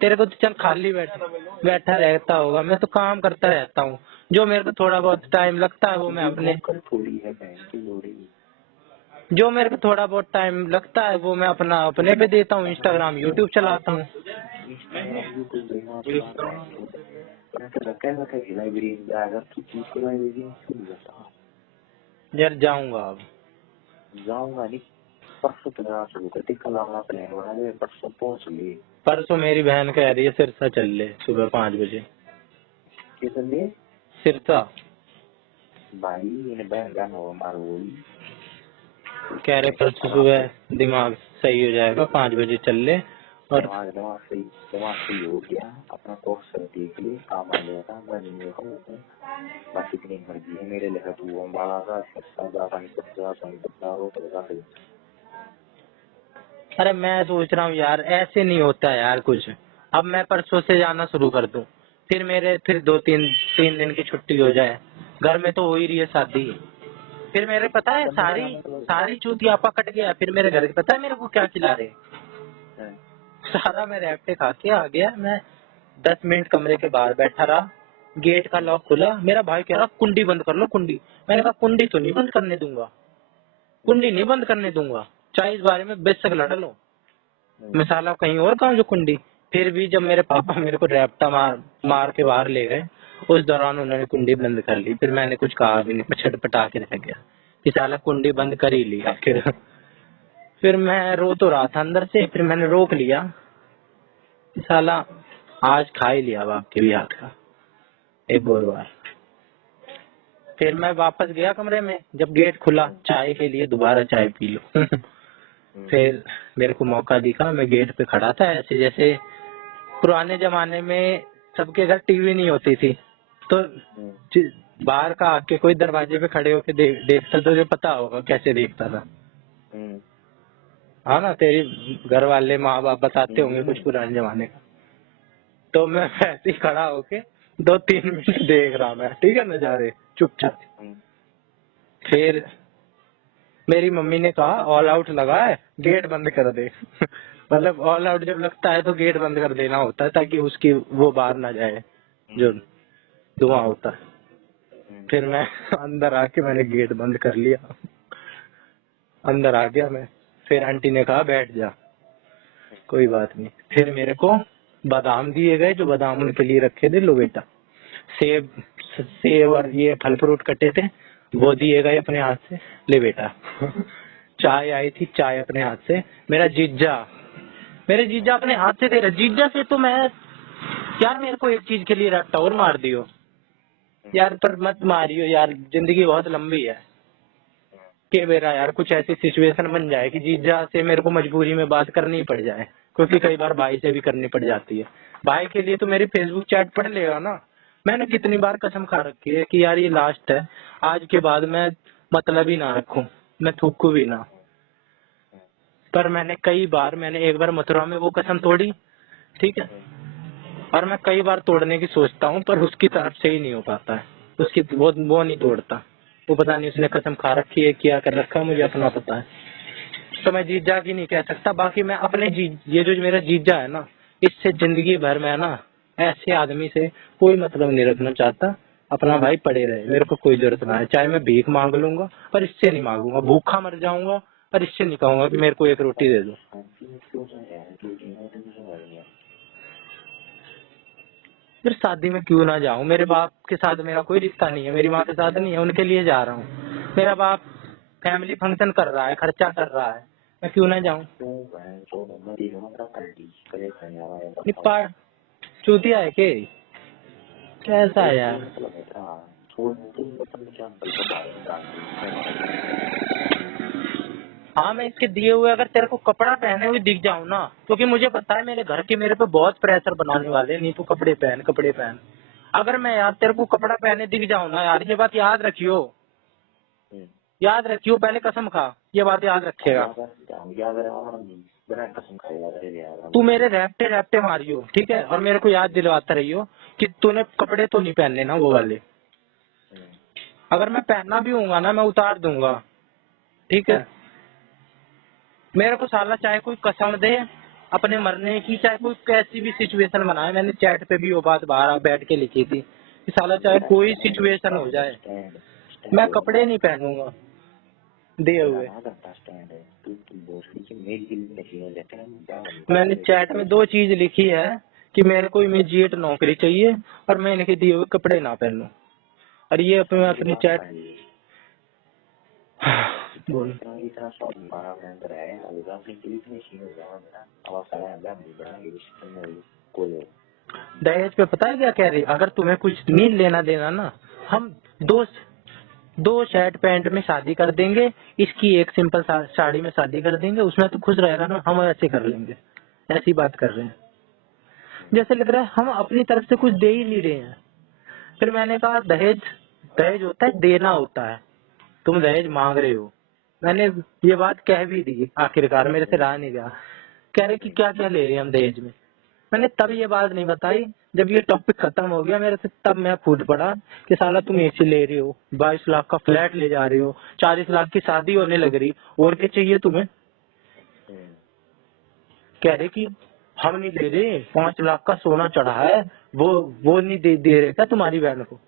तेरे को तो चल खाली बैठा रहता होगा, मैं तो काम करता रहता हूँ, जो मेरे को थोड़ा बहुत टाइम लगता है वो मैं अपने, थोड़ी है बहन की लोड़ी जो मेरे को थोड़ा बहुत टाइम लगता है वो मैं अपना अपने पे देता हूँ, इंस्टाग्राम यूट्यूब चलाता हूँ। इंस्टाग्राम यूट्यूब देखना कैसा कैसी लाइब्रेरी अगर तू चीज को लाइब्रेरी में क्यों जाता यार जाऊंगा अब, जाऊंगा नहीं परसों तेरा शुरू करती कल आना प्लान बना ले परसों पहुंच ले परसों मेरी बहन कह रही है सिरसा चल ले सुबह 5 बजे। किस लिए सिरसा भाई इन्हें बहन का हो मारो कह रहे परसों सुबह दिमाग सही हो जाएगा, 5 बजे चल ले। और दिमाग सही हो गया अपना कोर्स देख ले काम आ जाएगा मैं नहीं बाकी इतनी मर्जी है मेरे लिए तू बड़ा सा सकता हो तो अरे मैं सोच रहा हूँ यार ऐसे नहीं होता यार कुछ, अब मैं परसों से जाना शुरू कर दूं, फिर मेरे फिर 3 दिन की छुट्टी हो जाए, घर में तो हो ही रही है शादी, फिर मेरे पता है सारी चूतिया पकड़ गया, फिर मेरे घर पता है मेरे को क्या खिला रहे, सारा मैं रैप्टे खा के आ गया, मैं 10 मिनट कमरे के बाहर बैठा रहा, गेट का लॉक खुला, मेरा भाई कह रहा कुंडी बंद कर लो कुंडी, मैंने कहा कुंडी तो नहीं बंद करने दूंगा, कुंडी नहीं बंद करने दूंगा, चाहे इस बारे में बेशक लड़ लो, मैं साला कहीं और कहूँ जो कुंडी। फिर भी जब मेरे पापा मेरे को रैप्टा मार के बाहर ले गए, उस दौरान उन्होंने कुंडी बंद कर ली, फिर मैंने कुछ कहा भी नहीं, मैं छटपटा के रह गया कि साला कुंडी बंद कर ही ली आखिर। फिर मैं रो तो रहा था अंदर से, फिर मैंने रोक लिया कि साला आज खा ही लिया बाप के भी हाथ का एक और बार। फिर मैं वापस गया कमरे में, जब गेट खुला चाय के लिए, दोबारा चाय पी लो। फिर मेरे को मौका दिखा, मैं गेट पे खड़ा था ऐसे जैसे पुराने जमाने में सबके घर टीवी नहीं होती थी, तो बाहर का आके कोई दरवाजे पे खड़े होके देखता, तो जो पता होगा कैसे देखता था। हाँ ना, तेरी घर वाले माँ बाप बताते होंगे कुछ पुराने जमाने का, तो मैं ऐसे ही खड़ा होके 2-3 मिनट देख रहा मैं, ठीक है नजारे चुपचाप। फिर मेरी मम्मी ने कहा ऑल आउट लगा है, गेट बंद कर दे। मतलब ऑल आउट जब लगता है तो गेट बंद कर देना होता है ताकि उसकी वो बाहर ना जाए जो धुआं होता है। फिर मैं अंदर आके मैंने गेट बंद कर लिया, अंदर आ गया मैं। फिर आंटी ने कहा बैठ जा, कोई बात नहीं। फिर मेरे को बादाम दिए गए, जो बादाम उनके लिए रखे थे, लो बेटा। सेब और ये फल फ्रूट कटे थे, वो दिए गए अपने हाथ से, ले बेटा। चाय आई थी, चाय अपने हाथ से। मेरे जीजा अपने हाथ से दे रहे, जीजा से तो मैं यार, मेरे को एक चीज के लिए रट्टा और मार दियो यार, पर मत मारियो यार, जिंदगी बहुत लंबी है। कि मेरा यार कुछ ऐसी सिचुएशन बन जाए कि जीजा से मेरे को मजबूरी में बात करनी पड़ जाए, क्योंकि कई बार भाई से भी करनी पड़ जाती है। भाई के लिए तो मेरी फेसबुक चैट पढ़ लेगा ना। मैंने कितनी बार कसम खा रखी है कि यार ये लास्ट है, आज के बाद मैं मतलब ही ना रखूं, मैं थूकूं भी ना। पर मैंने एक बार मथुरा में वो कसम तोड़ी, ठीक है, और मैं कई बार तोड़ने की सोचता हूँ, पर उसकी तरफ से ही नहीं हो पाता है। उसकी वो नहीं तोड़ता, वो पता नहीं उसने कसम खा रखी है, क्या कर रखा है, मुझे अपना पता है। तो मैं जीजा की नहीं कह सकता। बाकी मैं अपने ये जो मेरा जीजा है ना, इससे जिंदगी भर में ना ऐसे आदमी से कोई मतलब नहीं रखना चाहता। अपना भाई पड़े रहे, मेरे को कोई जरूरत ना है। चाहे मैं भीख मांग लूंगा, पर इससे नहीं मांगूंगा। भूखा मर जाऊंगा, पर इससे नहीं कहूंगा कि मेरे को एक रोटी दे दो। फिर शादी में क्यों ना जाऊं? मेरे बाप के साथ मेरा कोई रिश्ता नहीं है, मेरी माँ के साथ नहीं है, उनके लिए जा रहा हूँ। मेरा बाप फैमिली फंक्शन कर रहा है, खर्चा कर रहा है, मैं क्यों ना जाऊं? निप्पा चूतिया है के? कैसा है यार? हाँ, मैं इसके दिए हुए अगर तेरे को कपड़ा पहने हुए दिख जाऊं ना, क्योंकि मुझे पता है मेरे घर के मेरे पे बहुत प्रेशर बनाने वाले हैं, नहीं तू कपड़े पहन कपड़े पहन। अगर मैं यार तेरे को कपड़ा पहने दिख जाऊं ना यार, ये बात याद रखियो, याद रखियो, पहले कसम खा, ये बात याद रखेगा। तू मेरे रैप्टे रैप्टे मारियो, ठीक है, और मेरे को याद दिलवाता रहियो कि तूने कपड़े तो नहीं पहनने ना वो वाले। अगर मैं पहनना भी होऊंगा ना, मैं उतार दूंगा, ठीक है। मेरे को साला चाहे कोई कसम दे अपने मरने की, चाहे कोई कैसी भी सिचुएशन बनाए, मैंने चैट पे भी वो बात बाहर बैठ के लिखी थी कि साला चाहे कोई सिचुएशन हो जाए, मैं कपड़े नहीं पहनूंगा दिए हुए। मैंने चैट में 2 चीज लिखी है कि मेरे को इमीडिएट नौकरी चाहिए और मैं इनके दिए हुए कपड़े ना पहनूं, और ये अपनी चैट बोल। दहेज पे पता है क्या कह रही? अगर तुम्हें कुछ नहीं लेना देना ना, हम दो शर्ट पैंट में शादी कर देंगे, इसकी एक सिंपल साड़ी में शादी कर देंगे, उसमें तो खुश रहेगा ना, हम ऐसे कर लेंगे। ऐसी बात कर रहे हैं, जैसे लग रहा है हम अपनी तरफ से कुछ दे ही नहीं रहे हैं। फिर मैंने कहा दहेज दहेज होता है, देना होता है, तुम दहेज मांग रहे हो। मैंने ये बात कह भी दी, आखिरकार मेरे से रहा नहीं गया। कह रहे कि क्या क्या ले रहे हैं हम दहेज में। मैंने तब ये बात नहीं बताई, जब ये टॉपिक खत्म हो गया मेरे से, तब मैं फूट पड़ा कि साला तुम एसी ले रहे हो, 22 लाख का फ्लैट ले जा रहे हो, 40 लाख की शादी होने लग रही, और क्या चाहिए तुम्हें? कह रहे कि हम नहीं दे रहे, 5 लाख का सोना चढ़ा है, वो नहीं दे रहे क्या तुम्हारी बहन को?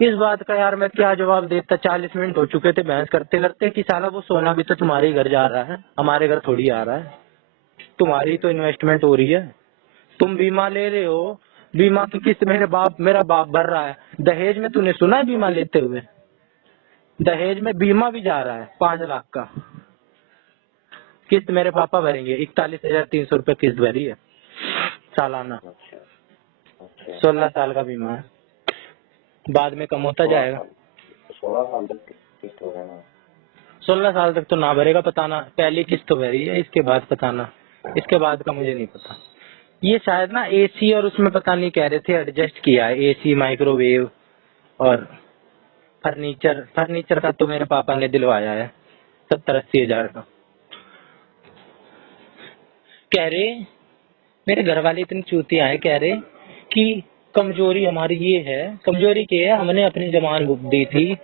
इस बात का यार मैं क्या जवाब देता? 40 मिनट हो चुके थे बहस करते करते कि साला वो सोना भी तो तुम्हारे ही घर जा रहा है, हमारे घर थोड़ी आ रहा है, तुम्हारी तो इन्वेस्टमेंट हो रही है। तुम बीमा ले रहे हो, बीमा की किस्त मेरा बाप भर रहा है। दहेज में तूने सुना है बीमा लेते हुए? दहेज में बीमा भी जा रहा है 5 लाख का, किस्त मेरे पापा भरेंगे। 41,300 रुपए किस्त भरी है सालाना, 16 साल का बीमा है, बाद में कम होता जाएगा। 16 साल तक तो ना भरेगा, पता ना, पहली किस्त तो भरी है, इसके बाद पता ना, इसके बाद का मुझे नहीं पता। ये शायद ना एसी और उसमें पता नहीं कह रहे थे एडजस्ट किया है, एसी माइक्रोवेव और फर्नीचर का तो मेरे पापा ने दिलवाया है 70-80 हजार का। कह रहे मेरे घर वाले इतनी चूतिया है, कह रहे कि कमजोरी हमारी ये है, कमजोरी क्या है, हमने अपनी जबान दी थी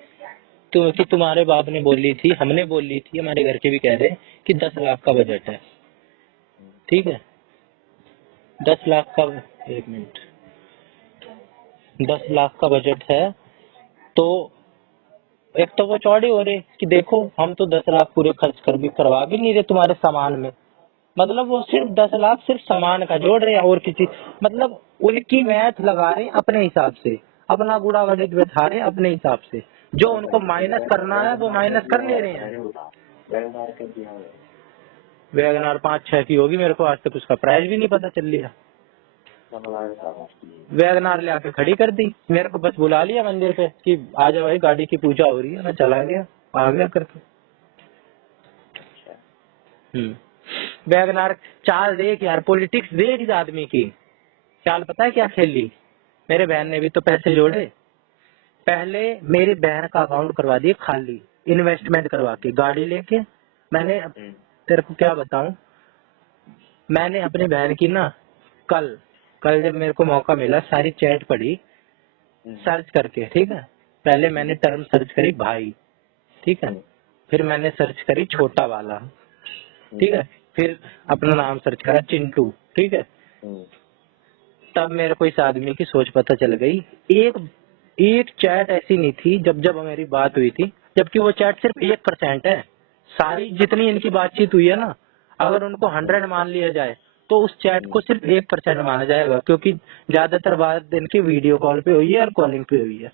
तो कि तुम्हारे बाप ने बोली थी, हमने बोली थी, हमारे घर के भी कह रहे कि 10 लाख का बजट है, ठीक है, 10 लाख का, 1 मिनट, 10 लाख का बजट है। तो एक तो वो चौड़े हो रहे कि देखो हम तो 10 लाख पूरे खर्च कर भी करवा भी नहीं रहे तुम्हारे सामान में, मतलब वो सिर्फ 10 लाख सिर्फ सामान का जोड़ रहे हैं, और किसी मतलब उनकी मैथ लगा रहे हैं अपने हिसाब से, अपना बूढ़ा बजट बैठा रहे हैं अपने हिसाब से, जो उनको माइनस करना है वो माइनस कर ले रहे हैं। वैगनार 5-6 की होगी, मेरे को आज तक उसका प्राइस भी नहीं पता चल लिया। वैगनार ले आके खड़ी कर दी, मेरे को बस बुला लिया मंदिर पे कि आ जाओ भाई गाड़ी की पूजा हो रही है, मैं चला गया, आ गया करके। वैगनार चाल देख यार, पॉलिटिक्स देख इस आदमी की चाल, पता है क्या खेली? मेरे बहन ने भी तो पैसे जोड़े, पहले मेरी बहन का अकाउंट करवा दिए खाली, इन्वेस्टमेंट करवा के गाड़ी लेके। मैंने तेरे को क्या बताऊं, मैंने अपनी बहन की ना कल जब मेरे को मौका मिला सारी चैट पढ़ी सर्च करके, ठीक है। पहले मैंने टर्म सर्च करी भाई, ठीक है, फिर मैंने सर्च करी छोटा वाला, ठीक है, फिर अपना नाम सर्च करा चिंटू, ठीक है। तब मेरे को इस आदमी की सोच पता चल गई। एक चैट ऐसी नहीं थी जब मेरी बात हुई थी, जबकि वो चैट सिर्फ 1% है। सारी जितनी इनकी बातचीत हुई है ना, अगर उनको 100 मान लिया जाए तो उस चैट को सिर्फ 1% माना जाएगा, क्योंकि ज्यादातर बात इनकी वीडियो कॉल पे हुई है और कॉलिंग पे हुई है।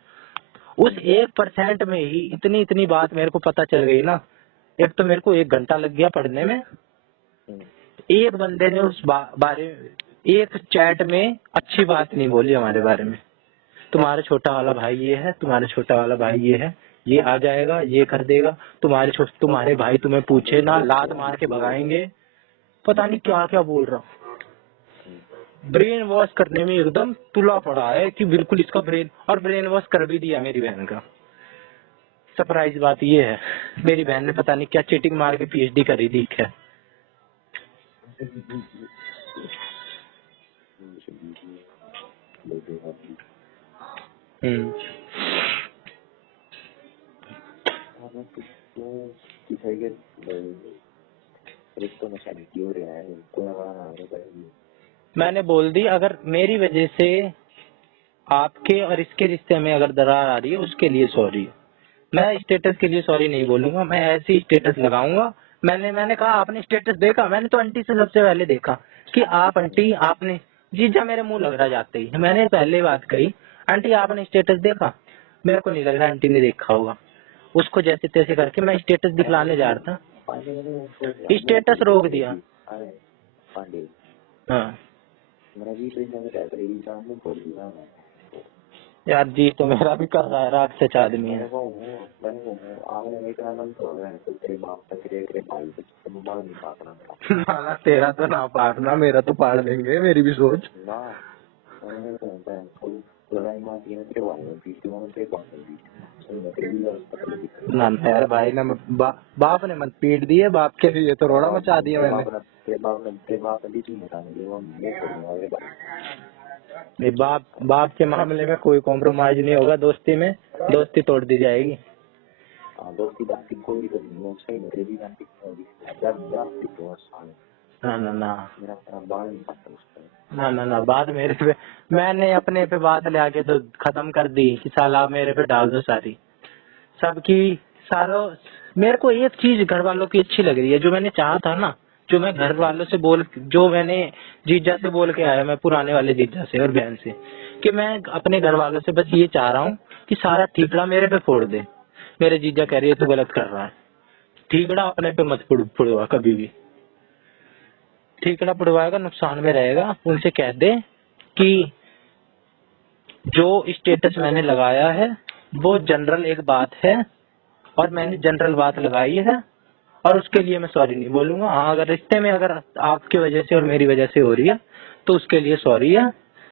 उस 1% में ही इतनी बात मेरे को पता चल गई ना। एक तो मेरे को 1 घंटा लग गया पढ़ने में। एक बंदे ने उस बारे एक चैट में अच्छी बात नहीं बोली हमारे बारे में। तुम्हारा छोटा वाला भाई ये है, तुम्हारा छोटा वाला भाई ये है, ये आ जाएगा, ये कर देगा, तुम्हारे भाई तुम्हें पूछे ना लात मार के भगाएंगे, पता नहीं क्या क्या बोल रहा हूँ। ब्रेन वॉश करने में एकदम तुला पड़ा है कि बिल्कुल इसका ब्रेन वॉश कर भी दिया मेरी बहन का। सरप्राइज बात ये है, मेरी बहन ने पता नहीं क्या चीटिंग मार के PhD करी थी। क्या मैंने बोल दी, अगर मेरी वजह से आपके और इसके रिश्ते में अगर दरार आ रही है उसके लिए सॉरी। मैं स्टेटस के लिए सॉरी नहीं बोलूंगा, मैं ऐसे ही स्टेटस लगाऊंगा। मैंने कहा आपने स्टेटस देखा? मैंने तो आंटी से सबसे पहले देखा कि आप आंटी आपने, जीजा मेरे मुंह लग रहा जाते ही मैंने पहले बात कही, आंटी आपने स्टेटस देखा? मेरे को नहीं लग रहा आंटी ने देखा होगा। उसको जैसे तैसे करके मैं स्टेटस दिखलाने जा रहा था, स्टेटस रोक दिया। हाँ यार जी तो मेरा भी कर रहा है, राक्षस आदमी है। तेरा तो ना पाड़ना, मेरा तो पाड़ देंगे, मेरी भी सोच। ना यार भाई ना, बाप ने मत पीट दिए, बाप के लिए तो रोड़ा मचा दिया मैंने। बाप के मामले में कोई कॉम्प्रोमाइज नहीं होगा, दोस्ती में दोस्ती तोड़ दी जाएगी। ना बात मेरे पे, मैंने अपने पे बात ले आके तो खत्म कर दी कि साला मेरे पे डाल दो सारी सबकी सारों। मेरे को एक चीज घर वालों की अच्छी लग रही है, जो मैंने चाहा था ना, जो मैं घर वालों से जो मैंने जीजा से बोल के आया, मैं पुराने वाले जीजा से और बहन से, कि मैं अपने घर वालों से बस ये चाह रहा हूँ कि सारा ठीकड़ा मेरे पे फोड़ दे। मेरे जीजा कह रही है तू गलत कर रहा है, ठीकड़ा अपने पे मत फोड़वा कभी भी, ठीकड़ा पड़वाएगा नुकसान में रहेगा। उनसे कह दे कि जो स्टेटस मैंने लगाया है वो जनरल एक बात है और मैंने जनरल बात लगाई है और उसके लिए मैं सॉरी नहीं बोलूंगा। हाँ, अगर रिश्ते में अगर आपकी वजह से और मेरी वजह से हो रही है तो उसके लिए सॉरी है,